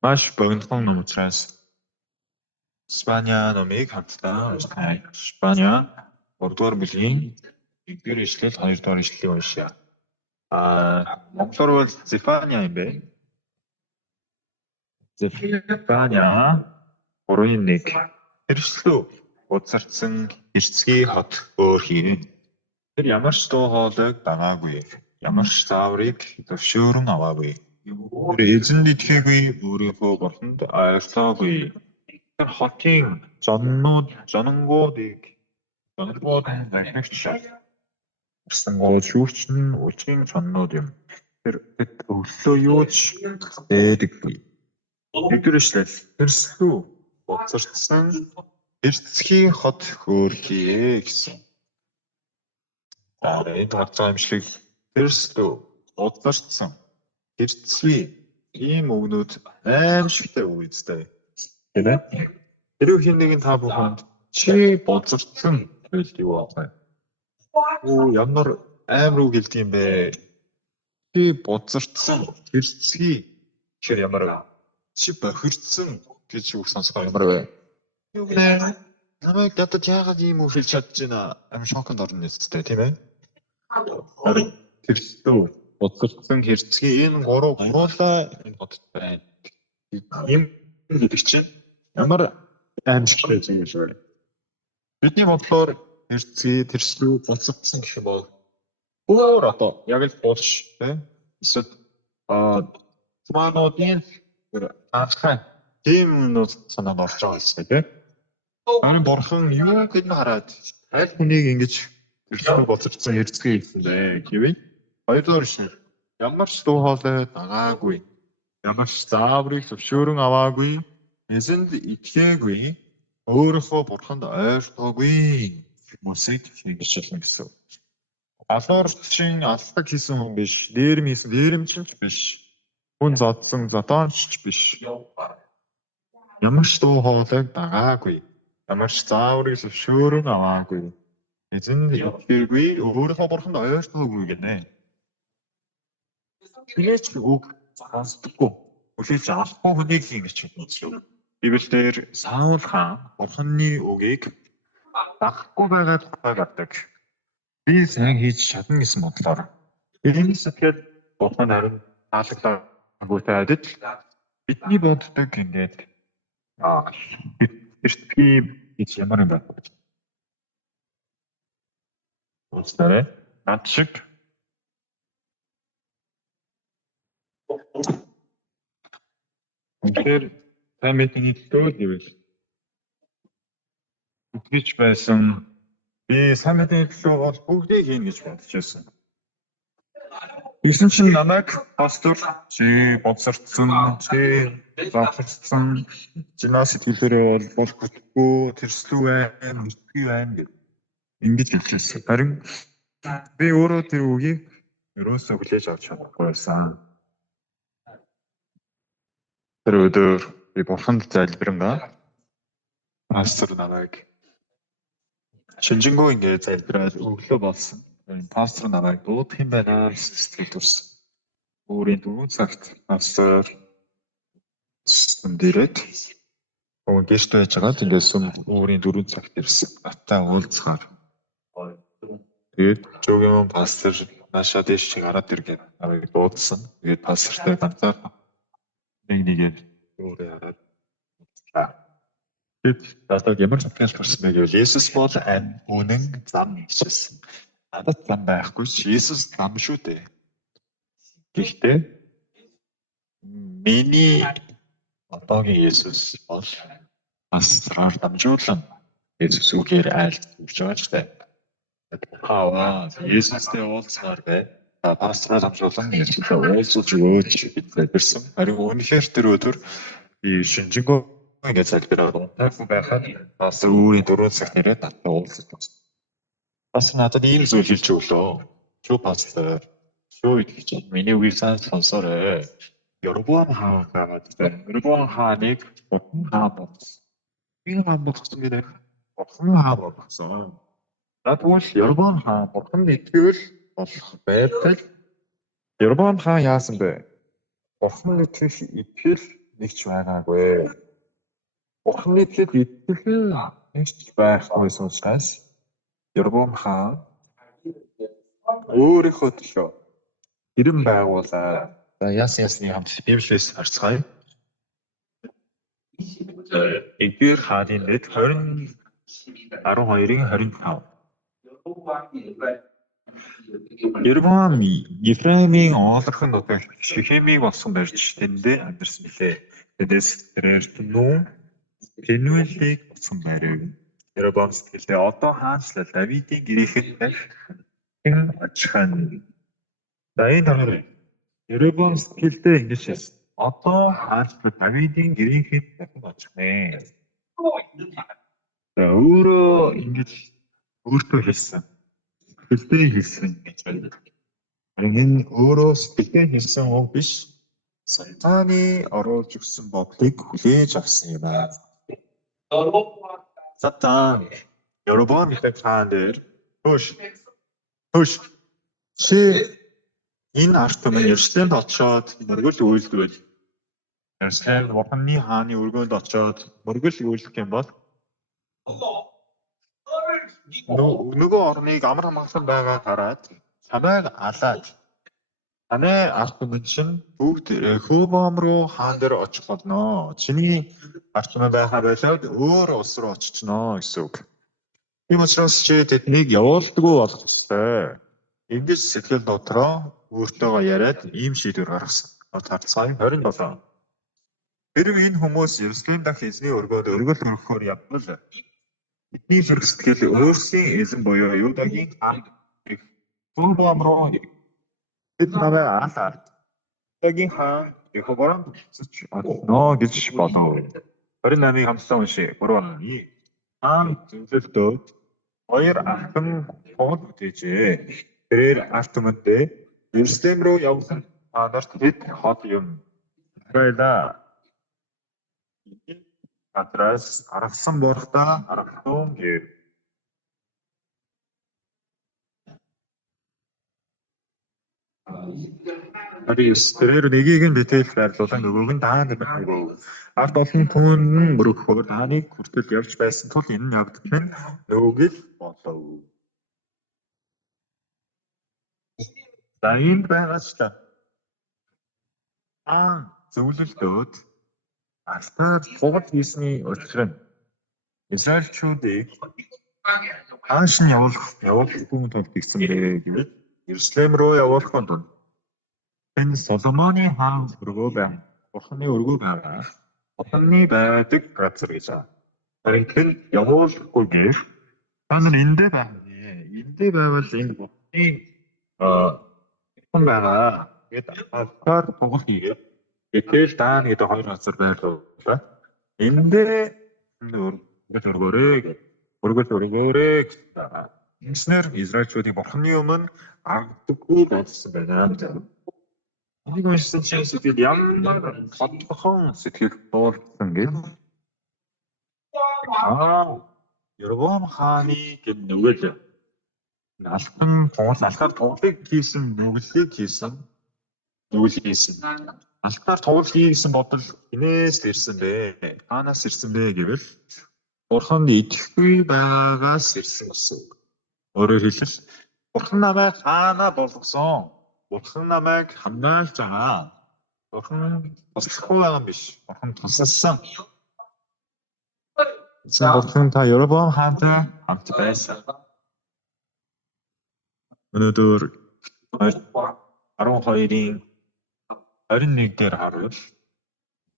Маш богинохон ном учраас Испани номыг хамтдаа уншгаая. Испани 3-р бүлгийн 1-р ишлэл 2-р ишлэлийг уншъя. Монголоор бол Зефания юм бэ. Зефания 3:1 Тэрслүү удсарцсан эрцгий хот өөр хий. Тэр ямар ч дуу хоолойг дагаагүй. Ямар ч зааврыг зөвшөөрөн аваагүй. Тэр эзэнд итгээгүй, өөрийнхөө бурханд ойртоогүй. Тэр хотын зоннгуудыг захирагч гэсэн шүүгчний үжийн зоннууд юм. Тэр өглөө юу ч дээдэггүй. Нэгдүгээрчлээ тэрслүү удсарцсан эрцгий хот хөөрхий гэсэн. Энэ тагцаа юм шиг тэрслүү удсарцсан эрцгий ийм үгнүүд аимшигтай үг үстэй. Тийм ээ. Тэр хин нэгэн та бүхэнд чи бодсорцсон гэдэг юу байна? Ямар амар үг хэлдэг юм бэ? Чи бодсорцсон эрцгий гэхээр ямар вэ? Чи бохирдсан гэж үг сонсохоор ямар вэ? Юу нэ? Намайг гадаад яагаад ийм үг хэлж чадж байна? Амар шоконд орно нэсттэй тийм ээ. Тэрслүү бодсорцсон эрцгий энэ гуруулаа энэ хотод байна. Ийм гэдэг чинь ямар аимшигтай зүйл вэ? Бидний бодлоор эрцгий тэрслүү бодсорцсон гэх юм бол өөр одоо яг л болж тийм эсвэл цаануудын анхаа тийм нүд санаанд орж байгаа юм тийм. Харин бурхан юу гэж хараад аль хүнийг ингэж тэрслүү бодсорцсон эрцгий гэсэн бэ гэвэл хоёрдугаар шин ямар ч дуу хоолой дагаагүй. Ямар ч зааврыг зөвшөөрөн аваагүй. Эзэнд итгээгүй. Өөрийнхөө бурханд ойртоогүй хүмүүсийг ингэж хэлнэ гэсэн. Алуурчин алдаг хийсэн хүн биш. Дээрм хийсэн дээрмчин ч биш. Хүн зодсон зодоонч биш. Ямар ч дуу хоолойг дагаагүй. Ямар ч зааврыг зөвшөөрөн аваагүй. Эзэнд итгээгүй. Өөрийнхөө бурханд ойртоогүй гэнэ. Тэгэж үг сонсдоггүй. Хүлээж авахгүй хүнийг ингэж хэлнэ. Библиэлд Саул хаан бурханы үгийг дагахгүй байгаад гаргадаг. Би сайн хийж чадна гэсэн бодлоор. Энэ сэтгэл бурхан харин таалаглаагүй тайлж бидний боддог ингээд эртний гэж ямар юм бэ? Үстэй над шиг үнээр тамитны төлөө гэвэл үгэж байсан би самитны төлөө бол бүгдийг хийн гэж бодож байсан. Тэгсэн чинь намайг пастор чи бодсорцсон чи завхарцсан чинаа сэтгэлээрээ бол бүтгэхгүй тэрслүү байна мэдгүй байна гэж ингэж хэлчихсэн. Харин би өөрөө тэр үгийг ерөөсөө хүлээж авч чадахгүй байсан. Тэр өдөр би бурханд залбирангаа пастор намайг шинжэнгөө ингээд залбираад өглөө болсон. Пастор намайг дуудах юм байна гэж сэтгэл төрсөн. Өөрийн 4 цагт пастор дээрээ гэрт байж байгаа тэгээд өөрийн 4 цагт ирсэн. Баттай уулзгаар. Тэгээд жooгийн пастор наашаа дэш гараад иргээд намайг дуудсан. Тэгээд пастортай ганцаар нэгээр өөрөө хараад тэгээд ямар сэтгэл төрсөн бэ гэвэл Есүс бол үнэн зам гэжсэн. Надад зам байхгүй ч Есүс зам шүү дээ. Гэхдээ миний одоогийн Есүс бол пастораар дамжуулан Есүс үгээр айлт өгч байгаа ч гэдэг. Есүстэй уулзмаар бай. Пастораар дамжуулан Есүстэй уулзуулж өгөөч гэж залбирсан. Харин үнэхээр тэр өдөр би шинжэнгөө ингээд залбираад тайван байхад пастор өөрийн 4 цаг нэрээ таттай уулзаж байна. Пастор надад ийм зүйл хэлж өглөө. Шүү пастор. Шүү гэж миний үгийг сонсоорой. Ербуан хааныг хаан болсон. Энэ хаан болгосон гэдэг бурхан хаан болгосон. За тэгвэл Яробоам хаан бурхан итгэл болох байтал Яробоам хаан яасан бэ? Бурхан итгэл нэгч байгаагүй. Бурхан итгэл нэгч байхгүйсэн учраас Яробоам хаан өөрийнхөө төлөө хэрэм байгуулаад за ясны хамт Библиэс харцгаая. Эдгээр хааны дэд 12-ийн 25. Яробоам Ефраимийн оолорхон нутаг Шихемийг болсон барьж тэндээ амьдарсан билээ. Тэдээс тэрээр Пенуэлийг болсон байрав. Яробоам сэтгэлдээ одоо хаанчлал Давидын гэрээхэд хэн очихын. За энэ дараагаар Яробоам сэтгэлдээ ингэж хэлсэн. Одоо хаанчлал Давидын гэрээхэд хэн очих вэ? За өөрөө ингэж өөртөө хэлсэн. Сэтгэлдээ хэлсэн гэж байна. Энэ өөрөө сэтгэлдээ хэлсэн үг биш. Сатаны оруулж өгсөн бодлыг хүлээж авсан юм аа. Сатан Яробоам хаан дээр чи энэ арт түмэн Ерслэмд очоод мөргөл үйлдвэл Ерслэм Бурханы хааны өргөнд очоод мөргөл үйлдэх юм бол нөгөө орныг амар амгалан байгаа хараад чамайг алаад таны арт түмэн чинь бүгд Рехобоам руу хаан дээр очих болно. Чиний арт түмэн байхаа болоод өөр улс руу очичноо гэсэн үг. Тийм учраас чи тэднийг явуулдаггүй болох ёстой. Ингэж сэтгэл дотроо өөртөөгөө яриад ийм шийдвэр гаргасан. Тарцгаан 27. Хэрв энэ хүмүүс Ерслэм дахь эзний өргөд өргөл өргөхөөр явбал бидний зүрх сэтгэл өөрсдийн эзэн буюу Юдагийн хаан Рехобоам руу бид намайг алаад Юдагийн хаан Рехобоам буцаж олно гэж болов. 28-ыг хамтдаа уншъя. 3. Хаан зөвлөлтөө 2 ахын хоол бүтээжээ. Тэрээр арт түмэндээ Ерслэм руу явсан хаанарт хэд хот юм байлаа. Адрас аргасан борхдоо аргатун гэв. Тэрээр нэгийг нь битэл байрлуулан нөгөөг нь даанд байгаагүй. Арт олон хүн мөрөгхөөр дааныг хүртэл явж байсан тул энэ нь явдал нь нөгөөг л болов. За энд байгаачлаа. Зөвлөлтөд алтаар тугал хийсний учир нь Израильчүүдийг хааш нь явуулахгүй тулд гэсэн бэ гэвэл Ерслэм руу явуулахын тулд энэ Соломоны хаан өргөө байна. Бурханы өргөө байгаа. Бурханы байдаг газар гэж байна. Харин хэн явуулахгүй гэв та нар эндээ байна. Эндээ байвал энэ Бурханы хэн байгаа. Гэт алтаар тугал хийгээд Этэл даан гэдэг 2 газар байлаа. Эндээ өргөөрэй гэсэн. Инснэр Израильчүүдийн Бурханы өмнө агдаггүй болсон байна. Энийг уншсан чинь сэтгэл ямар бодхон сэтгэл дуулсан гэж. Яробоам хааны гэд нүгэл алхаар туулыг хийсэн нүгэлийг хийсэн. Алтаар туул хийсэн бодол хинээс ирсэн бэ? Хаанаас ирсэн бэ гэвэл Бурхан итгэхгүй байгаас ирсэн гэсэн үг. Өөрөөр хэлбэл Бурхан намайг хаанаа болгосон. Бурхан намайг хамгаалж байгаа. Бурхан туслахгүй байгаа юм биш. Бурхан тусалсан. Бурхан та Яробоам хаантай хамт байсан. Өнөөдөр 12-ийн 21 дээр харуул.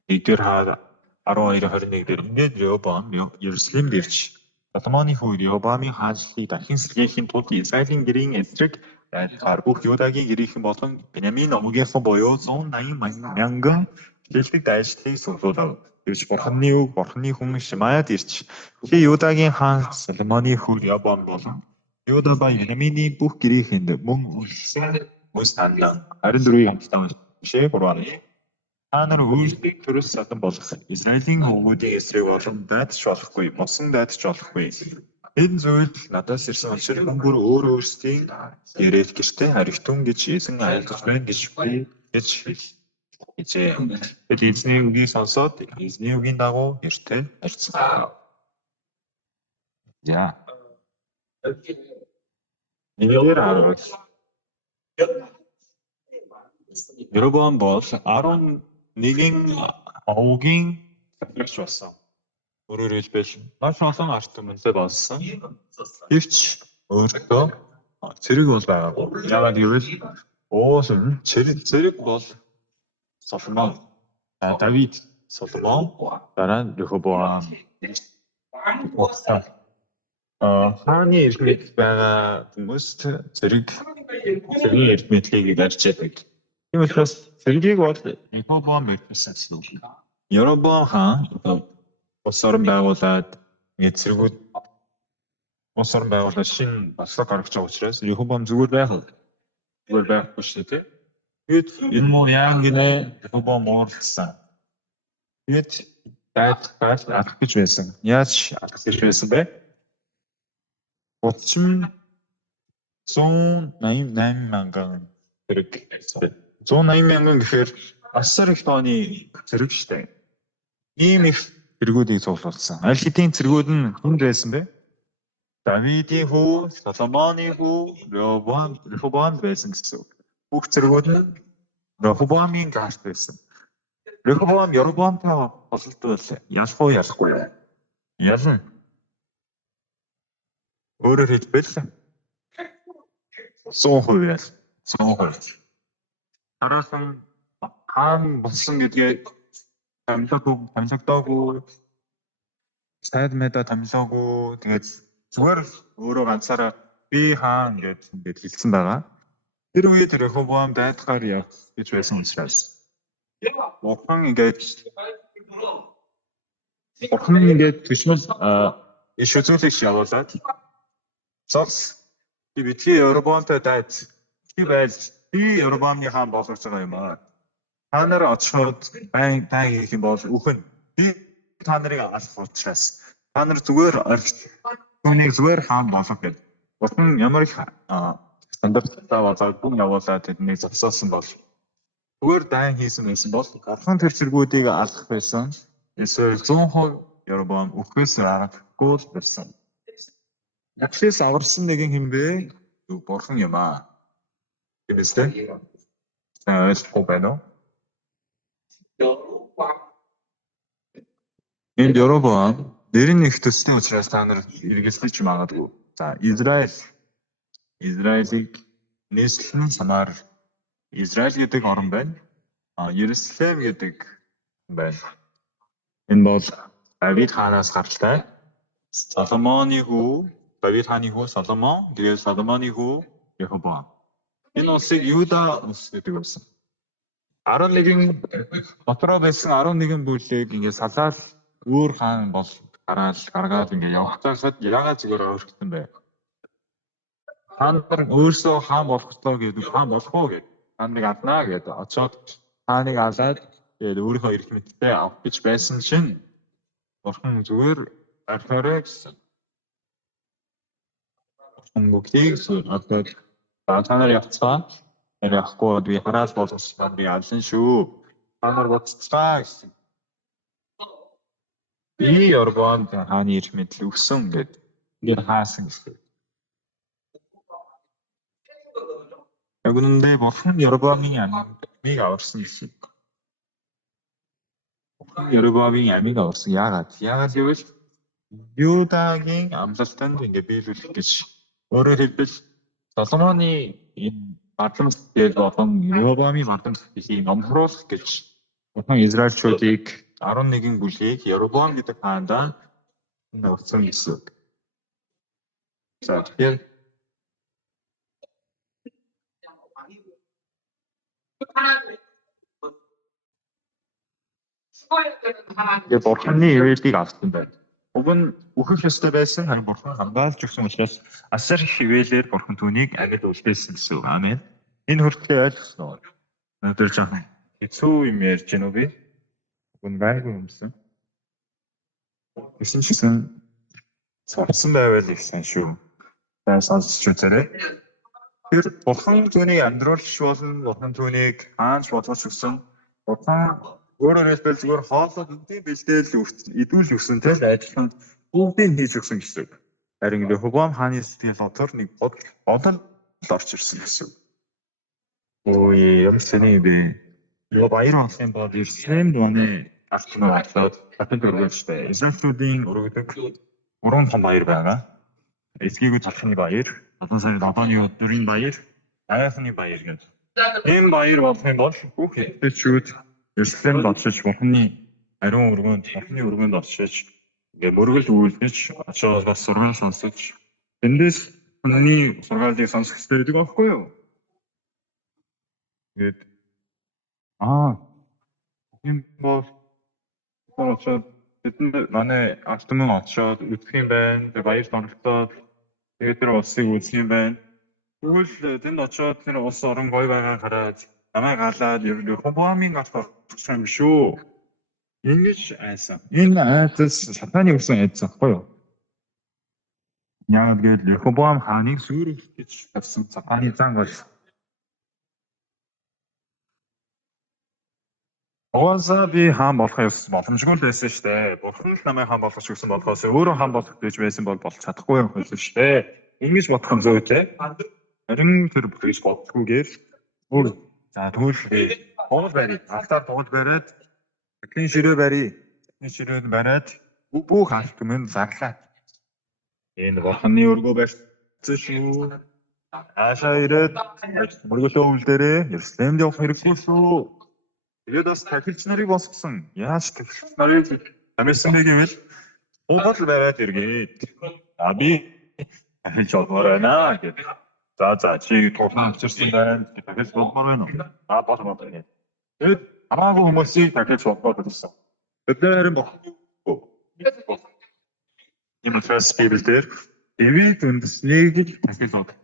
12-21 дээр ингээд Яробоам Ерслэм гэрч Соломоны хүү Яробоамын хаанчлалыг дахин сэргээхийн тулд Израилийн гэрийн эсрэг байхаар бүх Юдагийн гэрийнхэн болон Беньямин омгийнхоо буюу 180 мянган хилдэг дайжлыг суулгав. Гэвч Бурханы хүн Шимаяд ирж чи Юдагийн хаан Соломоны хүү Яробоам болон Юда ба Беньямины бүх гэрийнхэнд мөн үлсэн мөс тандан 24-ийн хамтдаа уншээ 3. Та нар өөрсдийн төрөс садан болох Израилийн хөвгүүдийн эсрэг болон дайдч болохгүй, босон дайдч болохгүй. Энэ зүйл надаас ирсэн учраас хүн бүр өөрсдийн яриад гэртээ харигтун гэж эзэн айлтгаж байна гэж би гэж хэлжээ. Бид эзний үгийг сонсоод эзний үгийн дагуу гэртээ харьцсан. За. Нэгээр харвал Ерөбоам бол 11 овгийн захирагч болсон. Өөрөөр хэлбэл маш олон ард түмэнтэй болсон. Гэвч өөртөө цэрэг бол байгаагүй. Яагаад гэвэл уусан цэрэг бол Соломон, Давид, Соломон, дараа нь Рехобоам. Хааны ирмэд байгаа хүмүүст цэргийн ирмэдлийг барьж яадаг. Тийм учраас цэрэгийг бол Рехобоам барьсан гэсэн. Ерөбоам хаан улс орон байгуулад ингээд цэргүүд улс орон байгуулаад шинэ бослог гаргаж байгаа учраас Рехобоам зүгээр байхгүй шүү дээ. Тэгэд энэ муу яан гинэ Рехобоам уурлсан. Тэгэд дайдгаас алах гэж байсан. Яаж алах гэж байсан бэ? 188 мянган зэрэг. 180 мянган гэхээр асар их тооны зэрэг шүү дээ. Ийм их цэргүүдийг цуглуулсан. Аль хэдийн цэргүүд нь хүнд байсан бэ? Давидын хүү, Соломоны хүү, Рехобоам байсан гэсэн. Бүх цэргүүд нь Рехобоамын гарт байсан. Рехобоам Ерөбоамтай холбоотой ялахгүй. Ялна. Өөрөөр хэлбэл 100% ял. 100%. Хараахан хаан болсон гэдгээ тамилагдаагүй. Сайд мэдээ тамилаагүй. Тэгээд зүгээр өөрөө ганцаараа би хаан гэж хэлсэн байгаа. Тэр үед Рехобоам дайдгаар яах гэж байсан учраас Бурхан ингээд төшмөл иш үзүүлэгч явуулаад цоц битгий Ерөбоамтай дайд би байж би Ерөбоамны хаан болгож байгаа юм аа. Та нар очиход байн хийх юм бол үхэн би та нарыг алах учраас та нар зүгээр түүнийг зүгээр хаан болгох гэдэг. Бурхан ямар их стандарттай болоод бүм явуулаад тэднийг зогсоосон бол зүгээр дайн хийсэн байсан бол Бурхан тэр цэргүүдийг алах байсан. Эсвэл 100% Ерөбоам үхээс гарахгүй байсан. Үхээс аварсан нэгэн хэмбэ? Бурхан юм аа. Гэвчтэй. Ойлгохгүй байна уу? Энд Ерөбоам дэрэн их төстэй учраас та нар эргэлзэж магадгүй. За Израилийг нийслэн самаар Израиль гэдэг орн байна. Иерусалим гэдэг байна. Энэ бол Давид хаанаас гаралтай. Соломоны хүү, Давид хааны хүү Соломон, тэгээд Соломоны хүү Рехобоам. Энэ улсыг Юда улс гэдэг байсан. 11 дотроо байсан 11 бүлэг ингээд салаад өөр хаан бол гаргаад ингээд явахтайсад яагаад зүгээр өөрчлөлтөн бэ? Хаан өөрсдөө хаан болохлоо гэдэг хаан болох уу гэдэг. Хааныг алднаа гэдэг. Очоод хааныг алдаад тэгээд өөрийнхөө эрх мэдтэй авах гэж байсан чинь Бурхан зүгээр архиорой гэсэн. Бурхан бүгдийг одоо та нар явцгаа ярихгүй би хараас боловсон би алсан шүү. Та нар боццгаа гэсэн. Би Ерөбоам хааны эрх мэдэл өгсөн гэдэг. Ингээд хаасан гэсэн. Яг үнэндээ Бурхан Ерөбоамын амийг аварсан гэсэн. Бурхан Ерөбоамын амийг аварсан. Яагаад гэвэл Юдагийн амлалтанд ингээд биелүүлэх гэж өөрөөр хэлбэл Соломоны энэ бадамс дээр болон Ерөбоамын бадамс гэдгийг номхруулах гэж Бурхан Израильчуудыг 11 бүлгийг Ерөбоам гэдэг хаандаа өгсөн гэсэн. За тэгэхээр Бурханы ивэлийг авсан байна. Уг нь үхэх ёстой байсан харин Бурхан хамгаалж өгсөн учраас асар их ивэлээр Бурхан түүнийг амьд үлдээсэн гэсэн үг. Аамен. Энэ хүртэл ойлгосноо. Надад жоохон хэцүү юм ярьж гэнэ үү би? Гүн байггүй юмсан. Гэсэн чигсэн сурсан байвал их сайн шүү. Сайн сонсч үзээрэй. Тэр бурхан түүнийг амьдруулж болно, бурхан түүнийг хаанч бодож өгсөн. Бурхан өөрөөр хэлбэл зүгээр хоолой эндээ бэлдээл идүүл өгсөн тэл ажиллан бүгдийг хийж өгсөн гэсэн үг. Харин Рехобоам хааны сэтгэл дотор нэг бодол орж ирсэн гэсэн үг. Ой, ямар сони бэ? Яа баяр болсон бол Иерусалимд манай алтан болоод хатан төргөөжтэй. Израильчүүдийн өргөдөг гурван том баяр байгаа. Эцгийгүү залхны баяр, олон сарын 7-ны өдрийн баяр, айхны баяр гэдэг. Энэ баяр болох юм бол бүх эцэгчүүд Иерусалимд очиж Бурханы ариун өргөнд, Бурханы өргөнд очиж ингээ мөргөл үйлдэж, очоод бас сургаал сонсож, эндээс Бурханы сургаалыг сонсох хэрэгтэй гэдэг байхгүй юу? Гэт юм бол очоод тэдэнд манай алтан очоод үзэх юм байна. Тэгээ баярт оролцоод тэгээд тэр улсыг үзэх юм байна. Тэгвэл тэнд очоод тэр улс орон гоё байгаа хараад намайг галаад Рехобоамын гарт орчих юм шүү. Ингэж айсан. Энэ айдас сатаны өгсөн айдас байхгүй юу? Яг гээд Рехобоам хааныг сүрэх гэж тавьсан сатаны зан байсан. Угаасаа би хаан болох боломжгүй л байсан шүү дээ. Бурхан л намайг хаан болгож өгсөн болохоос өөрөө хаан болох гэж байсан бол болж чадахгүй юм байсан шүү дээ. Ингэж бодох юм зүйтэй. Харин тэр бүгдийг боддгүйгээр за тэгвэл туул барь. Алтаар туул бариад Тэглэн ширээ барь. Тэглэн ширээд бариад бүх алт өмнө зарлаа. Энэ Бурханы өргөө барьсан шүү. Аашаа ирээд мөргөлөө үлдээрээ Иерусалимд явах хэрэггүй шүү. Тэгээд бас тахилч нарыг босгосон. Яаж тахилч нарыг амьсан бэ гэвэл угал бариад иргээд. Би тахилч болмоор байна гэдэг. За чи туушаа авчирсан байна. Тахилч болмоор байна. Болмоор байна. Тэгээд хамаагүй хүмүүсийг тахилч болмоор байсан. Тэдгээр нь юм учраас Библиэлд Дэвид үндэснийг тахилч болдог.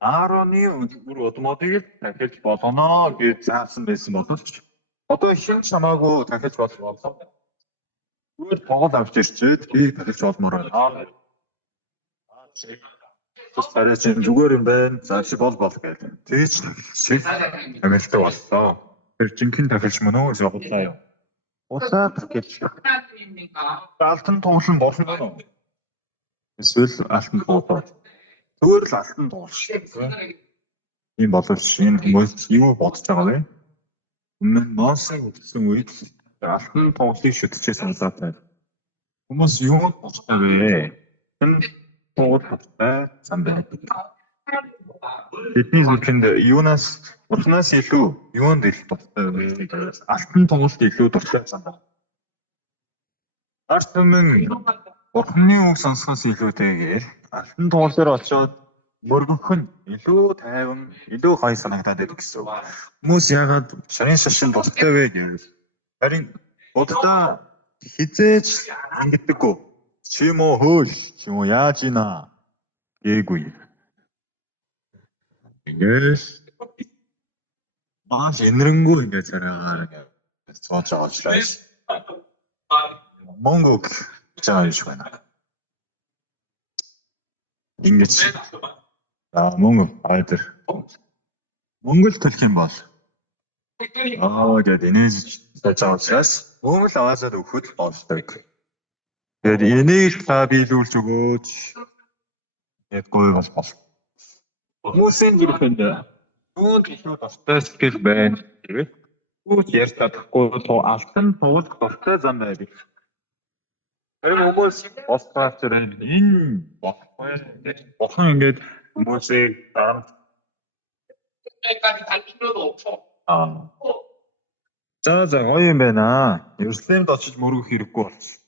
Аароны бүр удмуудыг тахилч болгоно гэж заасан байсан боловч одоо хин ч хамаагүй тахилч болох болов. Зүгээр тоглол авч ирчээд би тахилч болмоор байна. Тэс арай чинь зүгээр юм байна. За чи бол гэдэг. Тэгж шиг амжилттай боллоо. Тэр жинхэнэ тахилч мөн үү явуулаа юу? Усаад гэж. Алтан туулан болно уу? Эсвэл алтан туулаа. Зүгээр л алтан туулш. Ийм боловч энэ хүмүүс юу бодож байгаа вэ? Өмнө нь Мосег өгсөн үед алтан туулыг шүтчихсэн удаатай. Хүмүүс юу бодож байгаа вэ? Энэ туул хаттай зам байдаг. Бидний зүгтэнд юунаас Бурханаас илүү юунд ил дуртай вэ? Алтан туулд илүү дуртай зам байна. Арт өмнө Бурханы үг сонсохоос илүүтэйгээр алтан туул дээр очиод мөргөх нь илүү тайван, илүү гоё санагдаад байдаг гэсэн үг. Хүмүүс яагаад шарын шашин дуртай вэ гэвэл харин буддаа хизээж ингэдэггүй. Чи мөө хөөл, чи мөө яаж ийна гээгүй. Ингээс маш энэрэнгүй ингэ цараагаар цооч авчлаа. Монгол чааш байна. Ингэж Монгол айдэр. Монгол төлөх юм бол тэгээд энэс цаашаас Монгол аваасаад өгөхөд болдог. Тэгээд энийг та биелүүлж өгөөч. Яггүй бол. Хүмүүсийн зүрхэнд түүнд илүү дуртай сэтгэл байна гэвэл түүч ярьж чадахгүй алтан туул дуртай зам байдаг. Тэр хүмүүс остраач энэ бохон ингээд хүмүүсийг дарамт за гоё юм байна. Иерусалимд очиж мөргөх хэрэггүй болсон.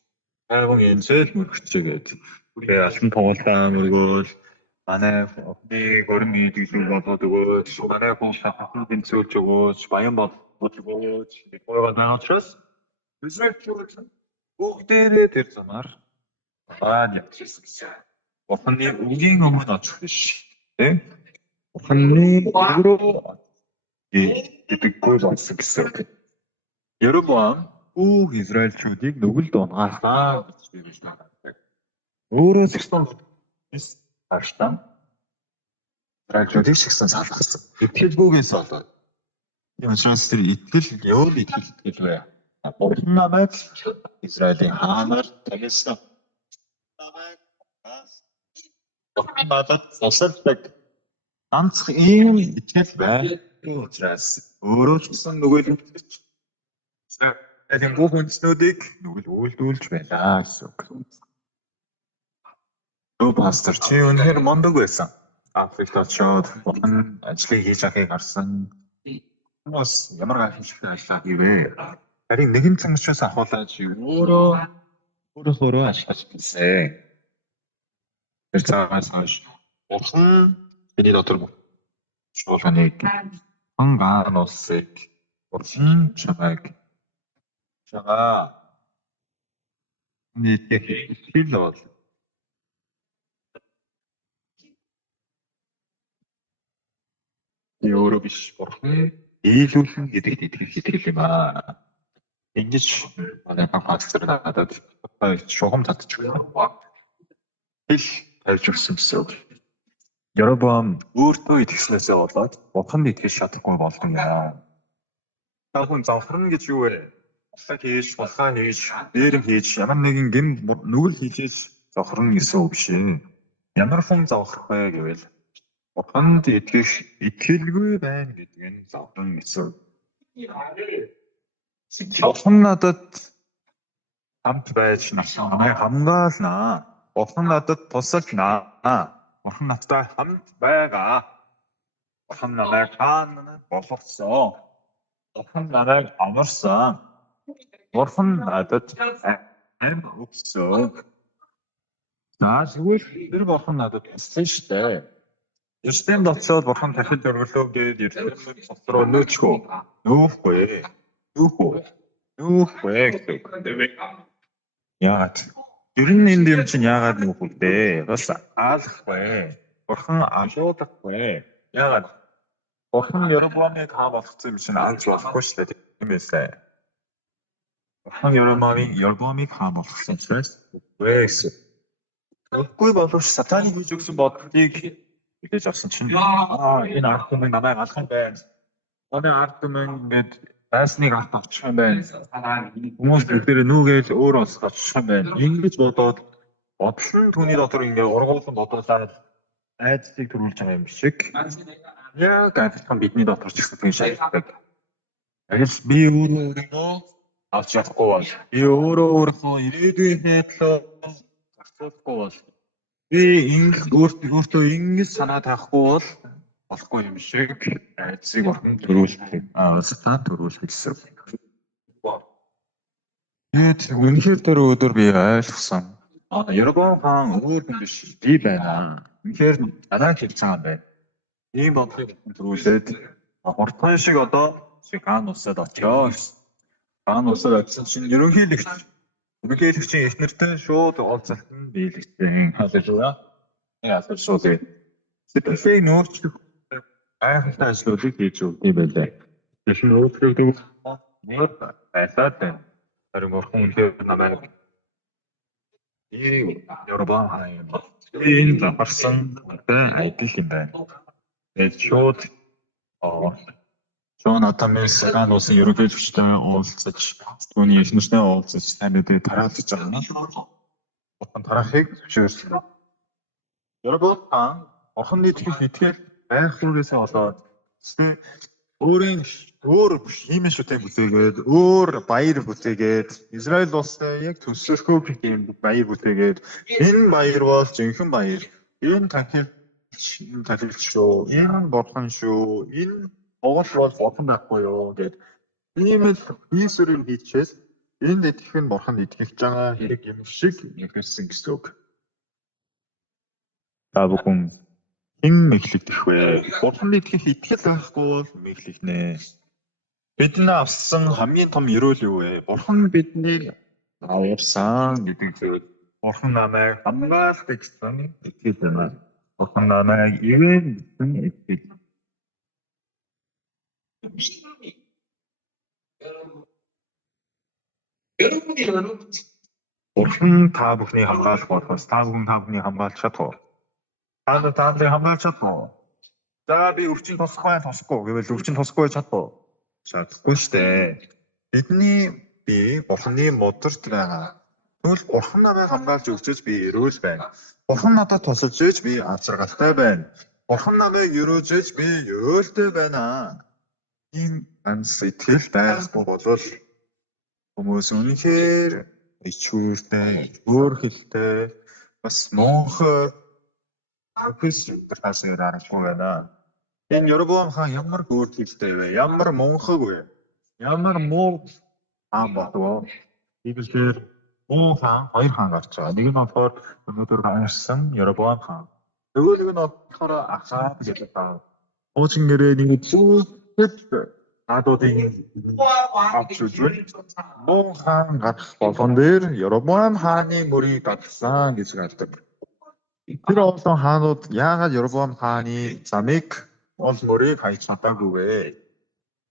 Хайван энэсэл мөргөчөөгээд. Тэгээ алтан туулаа мөргөөл манай охины горны илүү болоод өгөөч. Манай хүн шахахын тэнцүүлж өгөөч. Баян бодож өгөөч. Гойгоо байгаа учраас бүгдээрээ тэр замаар явчихсан. Бурханы үгийн өмнө очих биш. Тэ? Бурханы өөрөө гэдэггүй болсон гэсэн үг. Ерөбоам бүх Израильчүүдийг нүгэлд унгаалаа гэж Библиэд хэлдэг. Өөрөө тэгсэн хаштам Израильчүүдийг шигсэн салгасан. Итгэлгүйгээс болоод. Тийм учраас тэр итгэл юу итгэл вэ? Бурхан намайг Израилийн хаанаар тавьсан. Бурхан надад тусалдаг. Ганц ийм итгэл байхгүй учраас өөрөө ч гэсэн нүгэл итгэж Израилийн бүх үндэстнүүдийг нүгэл үйлдүүлж байлаа гэсэн үг. Пастор чи өнөхөр мондөг байсан. Африкт очоод бурхан ажлыг хийж ахыг харсан. Хүмүүс ямар гайхамшигтай ажиллаа гэвэ. Харин нэгэн цангачаас ахуулаад чи өөрөө ажиллаж гисэн. Тэр цагаас хойш бурхан бидний дотор шуулганыг хангаан усыг бурхан чагаа нийтээ хэл бол өөрөө биш бурхан дийлүүлэн гэдэгт итгэл юм аа. Ингэж манай пастор надад шугам татчихсан. Хэл тавьж өгсөн гэсэн үг. Ерөбоам өөртөө итгэснээсээ болоод бурханд итгэж чадахгүй болдог юм. Та хүн завхарна гэж юу вэ? Булхаа хийж, дээрм хийж, ямар нэгэн гин нүгэл хийжээс завхарна гэсэн үг биш ээ. Ямар хүн завхарх вэ гэвэл бурханд итгэх итгэлгүй байна гэдэг нь завхарна гэсэн үг. Бурхан надад хамт байж намайг хамгаалнаа. Бурхан надад тусалнаа. Бурхан надтай хамт байгаа. Бурхан намайг хаана болгоцсон. Бурхан намайг амарсан. Бурхан надад амь өгсөн. Тэгвэл тэр бурхан надад туссан штэ. Систем доцоод бурхан дахид өргөлөө гээд ертөнцийн дотроо нөөчгөө. Нөөхгүй. Яагаад? Ер нь энэ юм чинь яагаад нүүх вэ? Бас аалахгүй. Бурхан ашуудахгүй. Яагаад? Бурхан Ерөбоамыг хаа болгоцсон юм чинь алж болохгүй шүү дээ. Тийм ээ. Бурхан Ерөбоамыг хаа болгосон учраас үгүй гэсэн. Үгүй боловч сатаныг хийж өгсөн бодлыг хэлж авсан чинь энэ ард түмэн намайг алах юм байна. Манай ард түмэн ингээд байсныг алт авчих юм байна. Хүмүүс бүгдээ нүгээл өөрөө очих юм байна. Ингэж бодоод бодлон түүний дотор ингээд ургуулсан бодлоор айдсыг төрүүлж байгаа юм шиг. Яг адилхан бидний дотор ч гэсэн тийм шаардлагатай. Тэгээс би өөрийгөө авч чадахгүй бол би өөрийнхөө ирээдүйн хайдлаа зарцуулахгүй бол би өөртөө ингэж санаа тавихгүй бол болохгүй юм шиг айдсыг бурхан төрүүлдэг. Сатан төрүүлдэг гэсэн. Тэгээд үнэхээр тэр өдөр би ойлгосон. Ерөбоам хаан өөр хүн биш би байна. Үнэхээр дараа хэлсэн юм байна. Ийм бодлыг төрүүлээд хурдхан шиг одоо хаан усад очиос. Хаан усад очисон чинь ерөнхийлөгчийн их нэртэй шууд уулзалт нь биелэгдсэн. Халелуя. Яасан шүү дээ. Сэтгэлээ нөөцлөх гайхалтай ажлуудыг хийж өгдөг юм байлаа. Тэгэхээр өөрчлөгдөв нэг байсаад байна. Харин бурхан үнэхээр намайг Ерөбоам хаан энэ завхарсан айдал юм байна. Тэгээд шууд Jonathan-ын хаан усан ерөнхийлөгчтэй уулзаж түүний их нэртэй уулзаж таньдээ тараалж байгаа нь бурхан тарахыг зөвшөөрсөн. Ерөбоам хаан бурханд итгэл байхгүйгээс болоод өөрийн өөр хиймэн шүтэн бүтээгээд өөр баяр бүтээгээд Израиль улстай яг төсөөлөхөө тийм баяр бүтээгээд энэ баяр бол жинхэнэ баяр. Энэ тахилч шүү. Энэ бурхан шүү. Энэ Монгол бол бурхан байхгүй юу гэд ийм л хийсвэрийг хийчихээс энд итгэх нь бурханд итгэж байгаа хэрэг юм шиг нэгсэн гэсэн үг. Та бүхэн хэн мэхлэгдэх вэ? Бурханд итгэх итгэл байхгүй бол мэхлэгнэ. Бидний авсан хамгийн том ерөөл юу вэ? Бурхан биднийг аварсан гэдэг зүйл. Бурхан намайг хамгаалдаг гэсэн итгэл юм аа. Бурхан намайг ивэн гэсэн итгэл. Бурхан та бүхний хамгаалах болохоос та бүхэн та бүхний хамгаалж чадах уу? Та бүхэн хамгаалж чадах уу? За би өвчин тусахгүй гэвэл өвчин тусахгүй чадах уу? Чадахгүй шүү дээ. Бидний бие Бурханы модорт байгаа. Тэгвэл Бурхан намайг хамгаалж өгчөж би эрүүл байна. Бурхан надад тусалж өгч би авчиргалтай байна. Бурхан намайг өрөөжж би ёолтой байна. Ийм сэтгэл байхгүй болвол хүмүүс үнэхээр ичгүүртэй, хөөрхөлтэй, бас муухай хүс төрхөөсөө харахгүй байна. Энэ Ербом хаан ямар хөөрхөлтэй вэ? Ямар муухай вэ? Ямар муу хаан болов? Библиэр муу хаан хоёр хаан гарч байгаа. Нэг нь болохоор өнөөдөр гарсан Ербом хаан. Нөгөө нэг нь болохоор Ахав гэдэг хаан. Хуучин гэрээний зүгт Адуудын авч үзвэл муу хаан гарах болгон дээр Ербом хааны мөрийг дагсан гэж гардаг. Тэр олон хаанууд яагаад Ербом хааны замыг ол мөрийг хайж чадаагүй вэ?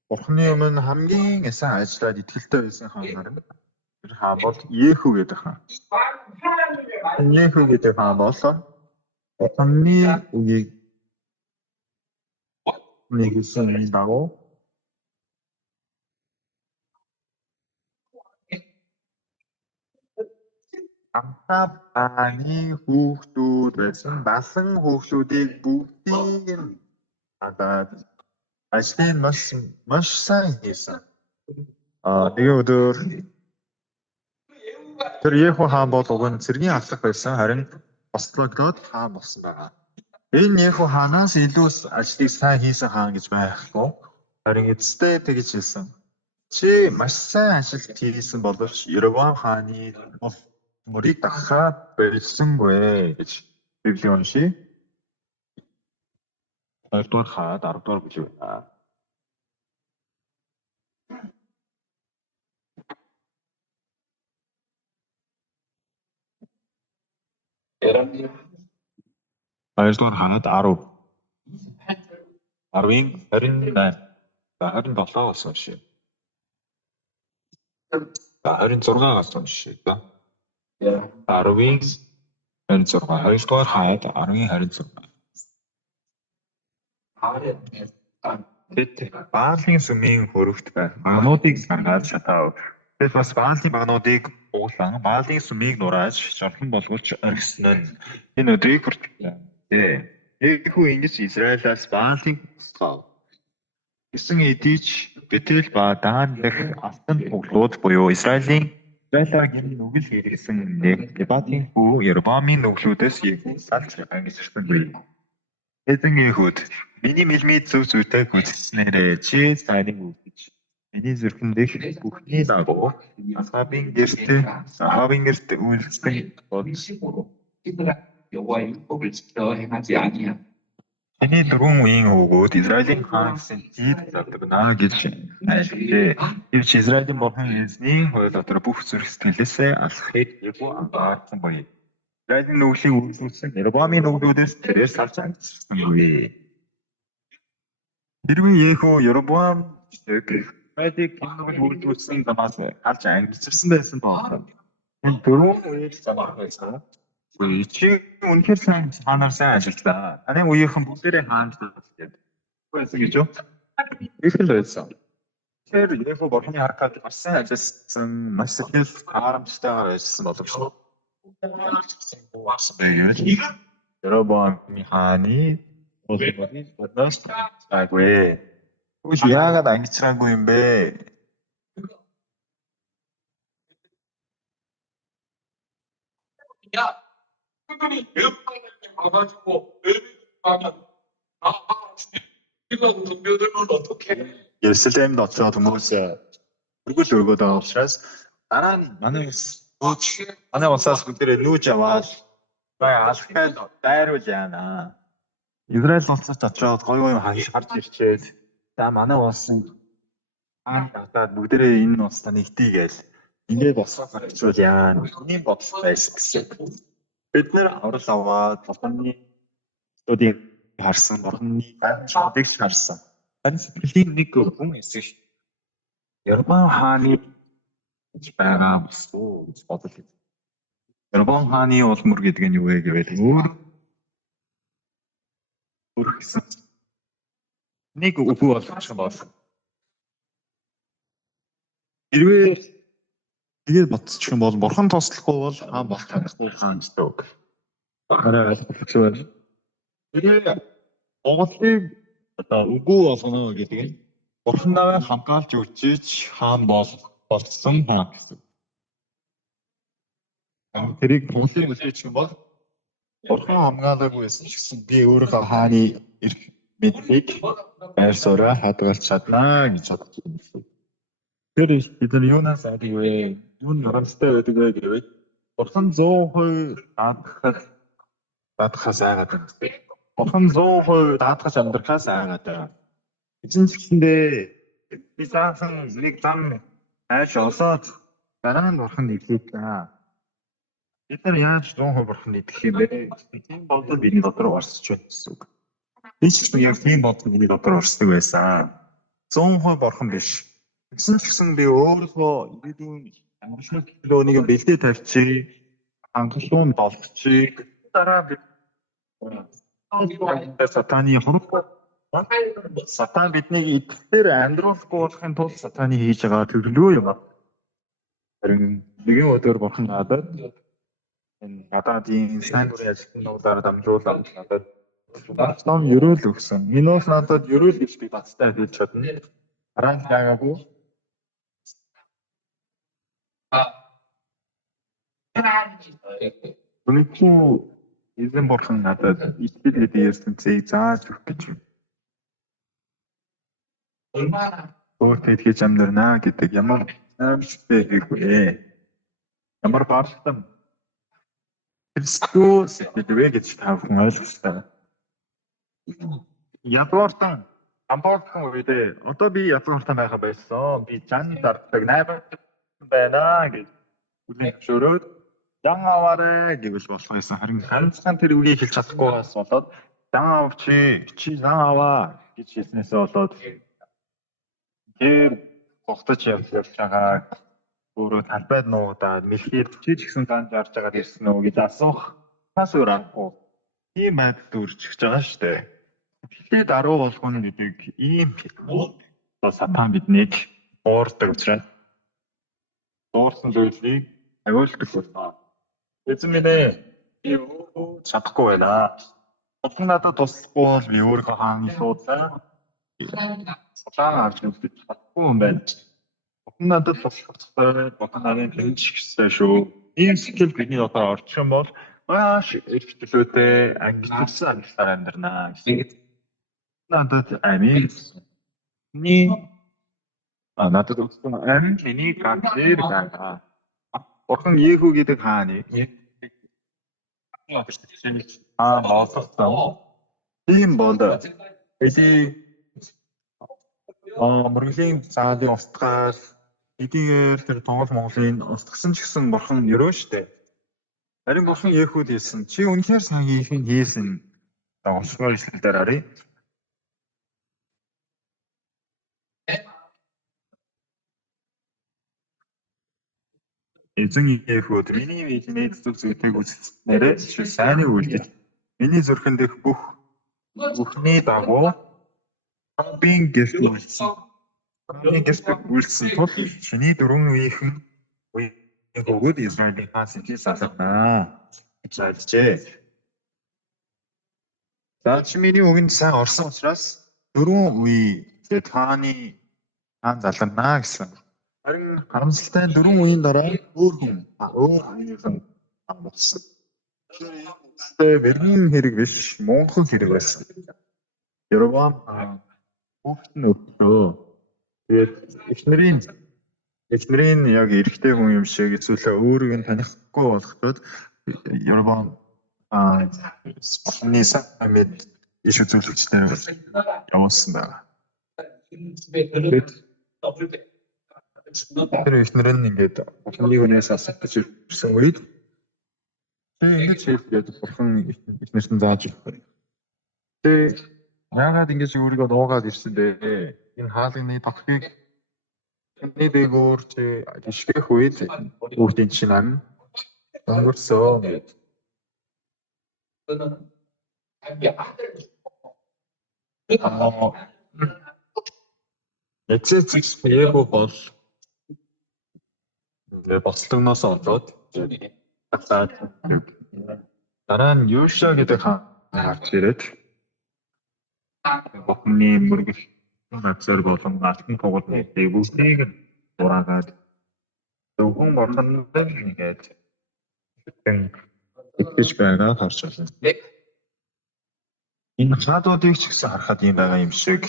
Бурханы өмнө хамгийн эсэн ажиллаад итгэлтэй байсан хаан нар. Тэр хаан бол Йеху гэдэг хаан. Йеху гэдэг хаан бол Бурханы үгийг нэгсэн дагуу Ахавны хүүхдүүд байсан басан хүүхдүүдийг бүгдийг нь хадаад ажлыг маш сайн хийсэн. Нэг өдөр тэр Йеху хаан бол уг нь цэргийн аллах байсан, харин бослогдоод хаан болсон байгаа. Энэ Йеху хаанаас илүү ажлыг сайн хийсэн хаан гэж байхгүй. Харин эцэстээ тэгж хэлсэн. Чи маш сайн ажил хийсэн боловч Ербом хааны мөрийг дагахад болсонгүй гэж Библи уншия. 2-р хаад 10-р бүлэг байна. Хоёрдугаар хаад 10. 10-ын 28. 27 болсон шээ. 26-аас уншия. 10-ын 26. Хоёрдугаар хаад 10-ын 26. Тэд Баалын сүмийн хөрөгт байх багнуудыг гаргаад шатав. Тэд бас Баалын багнуудыг уулан Баалын сүмийг нурааж жолхон болгож орхисон нь энэ өдрийг хүртэлээ. Йеху ингэж Израилаас Баалын тусгав. Гэсэн эдийч Бетел ба Дан дэх алтан туглууд буюу Израилаар гин нүгэл хэрэгсэн Небатын хүү Ербомын нүглүүдээс Йеху салж ангисэрсэнгүй. Эзэн Йехуд миний мэлмид зөв зүйтэй гүйцэтгснээрээ чи сайныг үлдэж миний зүрхэн дэх бүхний дагуу Ахавын гэрт үйлчлэн Тэний дөрвөн үеийн хөвгүүд Израилийн хаан гэсэн дид завдагнаа гэж айлжээ. Гэвч Израилийн бурхан эзний хууль дотор бүх зүрх сэтгэлээсээ алхахыг Йеху анзаарсан байна. Израилийн нүглийг үйлчлүүлсэн Ербомын нүглүүдээс тэрээр салж ангисэрсэнгүй. Хэрвээ Йеху Ербом Израилийг үйлчлүүлсэн замаас алж ангисэрсэн байсан бол энэ дөрвөн үеийг замаар байсан. Чи үнэхээр хаанаар сайн ажиллаа. Таны үеийнхэн бүгдээрээ хаанд ажиллаад байсан гэж юу? Их л байсан. Тэр Йеху бурханы харахад маш сайн ажилласан, маш сэтгэл харамчтайгаар ажилласан боловч Ербомын хааны улмыг бодноос таагүй. Үгүй яагаад ангицраагүй юм бэ? Ерсэлэмд очоод хүмүүс өргөл өргөд байгаа учраас дараа нь манай улсаас бүгдээрээ нүүж аваад алхахад дайруул яана. Израиль улсад очоод гоё харж ирчээд за манай улсын хаан татаад бүгдээрээ энэ улсаа нэгтий гээл ингээд босгох хэрэгжүүл яана. Миний бодол байсан гэсэн. Бид нэр аврал аваад бурханы студийг харсан, бурханы гайхамшигтыг харсан. харин сэтгэлийн нэг хүн хэсэг шүү. Япон хааны гэж байгаа бүсгүй гэж бодож байна. Япон хааны улмөр гэдэг нь юу вэ гэвэл өөр гэсэн нэг үгүй болгох юм бол хэрвээ тэгээд бодчих юм бол бурхан туслахгүй бол хаан болох таахгүй хаан гэдэг үг. Арай ойлгох байна. Тэгээд Монголыг одоо үгүй болгоно гэдэг нь бурхан намайг хамгаалж өчиж хаан болсон хаан гэсэн. Тэрийг тунлын үлээж юм бол бурхан хамгаалаагүй байсан ч гэсэн би өөрөө хааны эрх мэдлийг байр сууриа хадгалж чаднаа гэж бодож байна. Тэр бид нар юунаас айдаг вэ? Юунд харамстай байдаг вэ гэвэл бурхан 100% даатгахаас айгаад байна. Бурхан 100% даатгаж амьдрахаас айгаад байна. Эцэн цэцэндээ би заасан нэг зам айш олоод дараа нь бурхан идэв. Бид нар яаж 100% бурханд идэх юм бэ? Тийм бодол бидний дотор орсож байна гэсэн үг. Би ч яг тийм бодол миний дотор орсдог байсан. 100% бурхан биш. Гэсэн ч гэсэн би өөрийнхөө ирээдүйн амжилтны төлөөнийг бэлдээ тавьчих, хангалттай болгочих. Дараа би сатаны сатан биднийг идэхээр амьдруулахгүй болохын тулд сатаны хийж байгаа төлөвлөө юм. Харин нэгэн өдөр бурхан надад энэ гадаадын сайн дурын ажилтнуудаар дамжуулаад надад ном ерөөл өгсөн. Энэ бол надад ерөөл гэж би бацтай хэлж чадна. Дараа нь яагаагүй. Үнэхээр эзэн бурхан надад итгэл дэдийсэн зааж өгөх гэж байна. Өөртөө итгэж амьдрнаа гэдэг ямар амжилттай хийгвэ? Ямар баалтан Христос хэлвэ гэж та бүхэн ойлгосон. Ядууртан амбортхон үедээ одоо би ядууртан байгаа байсан. Би жан дарддаг найбаг байна гэж үлийн зөвшөөрөөд жан аваарэ гэвэл болох байсан. Харин ганцхан тэр үгийг хэлж чадахгүйгаас болоод жан авчи жан аваа гэж хэлснээс болоод тэр тогтож явж байгаа өөрөө талбайд нуудаад мэлхийд чи ч гэсэн ганж арж байгаа ирсэн үү гэж асуух бас өөр аргагүй. Тийм байдалд үржиж байгаа шүү дээ. Гэхдээ даруй болгоно гэдэг ийм сатан биднийг уурдаг учраас уурсан зүйлийг агуулдаг болно. Эзэн минь ээ би чадахгүй байна. Бурхан надад туслахгүй бол би өөрөө хааны суудлаа. Сатан авч үзэж чадахгүй юм байна. Бурхан надад туслах бурхан нарийн тэнцэж гисэн шүү. Ийм сэтгэл бидний дотор орчих юм бол маш их төлөөтэй ангилсан амьдлаар амьдрнаа. Надад амин. Надад өгсөн амин миний ганцээр байгаа. Бурхан Иеху гэдэг хааны боосгосон. Тийм бол мөргөлийн цаалын устгаас эдгээр тэр Монгол Монголын устгасан ч гэсэн бурхан ерөө штэ. Харин бурхан Иехуд хэлсэн. Чи үнэхээр сайн хийсэн. Осгоо ишлэлээр харъя. Эзэн Иехуд миний эзний зүг зүйтэйг үзснээрээ чи сайныг үлдэж миний зүрхэн дэх бүхний дагуу бин гэрт үлдсэн тул чиний дөрвөн үеийнхэн өгөөд Израилийн хаан сэтгэл салгана гэж альжээ. За чи миний үгэнд сайн орсон учраас дөрвөн үе тэгээд хааны хаан залгана гэсэн. Харин харамсалтай дөрвөн үеийн дараа өөр үеийнхэн болсон. Тэгэхээр бэргийн хэрэг биш, Монгол хэрэг байсан. Яровам хүүхэд нь өглөө. Тэгээд эхнэрийн яг эрэгтэй хүн юм шиг эсвэл өөрийг нь танихгүй болгоход Яровам спортны саммит иш үзүүлэгчдээр явуулсан байна. Тэр эхнэр нь ингээд бурханы үнээс асах гэж ирсэн үед ингэж хэлгээд бурхан эхнэрт нь зааж өгөх. Яагаад ингэж өөрийгөө нуугаад ирсэн бэ? Энэ хаалганы татхыг таны дээгүүр чи гიშгэх үед бүгдийн чинь ам өнгөрсөн гэж. Эцэцэс Эго бол бослогноос олоод дараа нь Юша гэдэг хаан гарч ирээд Бохны мөргөл газар болон алтан тугуулны бүгдийг дураагаад зөвхөн бурханд нэгээд итгэж байгаа харж байна. Энэ хаадуудыг ч гэсэн харахад юм байгаа юм шиг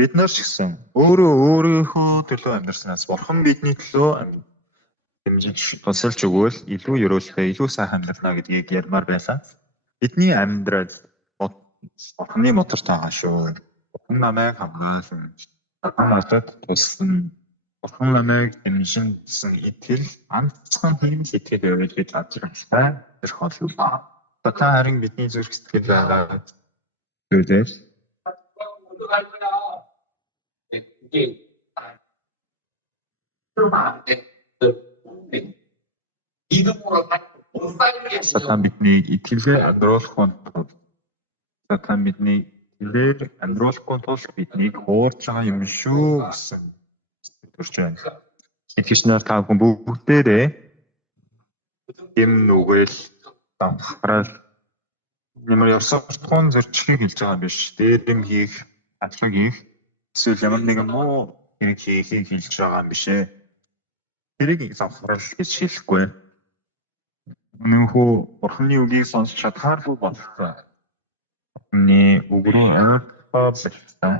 бид нар ч гэсэн өөрийнхөө төлөө амьдарснаас бурхан бидний төлөө дэмжиж тусалж өгвөл илүү ерөөлтэй, илүү сайхан амьдрна гэдгийг ярмаар байсан. Бидний амьдрал бурханы мотор тагаа шүү. Бурхан намайг хамгаалсан. Хамгаалаад туссан. Бурхан намайг дэмжинсэн итгэл ганцхан хэм итгэл байвал бид ажрахтай тэрх болов. Та харин бидний зүрх сэтгэл байгаа зүйлээр Сатан биднийг итгэлээр амьдруулахгүй тул Сатан бидний итгэлээр амьдруулахгүй тул биднийг хуурж байгаа юм шүү гэсэн төрж байна. Итгэж нар та бүхэн бүгдээрээ юм нүгэл давхрал ямар явсартхан зөрчлийг хэлж байгаа юм биш. Дээдэм хийх, атлаг хийх эсвэл ямар нэгэн муу хэрэг хийхийг хэлж байгаа юм биш ээ. Тэрийг давхрал гэж хэлэхгүй. Үнэнхүү бурханы үгийг сонсч чадхааргүй болтой. Бурханы үг рүү амьдгаа бэлтсэн.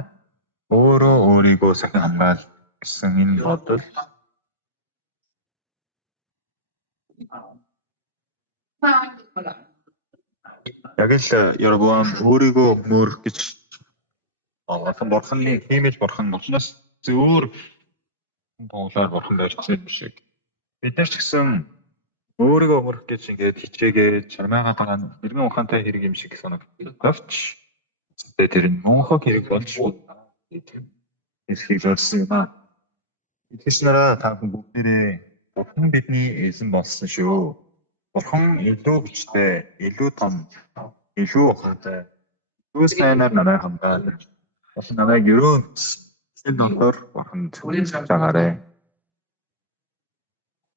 Өөрөө өөрийгөө сахин хамгаал гэсэн энэ бодол яг л Ербам өөрийгөө мөрөх гэж бурханы хэмэл бурхан болохоос зөвөр тоглоор бурхан барьсан юм шиг. Бид нар ч гэсэн өөрийгөө мөрөх гэж ингээд хичээгээд чармаагаад байгаа нь эргэн ухаантай хэрэг юм шиг санагдавч тэр нь мөнхөг хэрэг болж эсхийг зорьсон юм аа. Итгэж нараа та бүгдээрээ бурхан бидний эзэн болсон шүү. Бурхан илүү хүчтэй, илүү том, илүү ухаантай. Юу сайнаар намайг хамгаалж, намайг ерөөс энэ дондор бурханд цагаарай.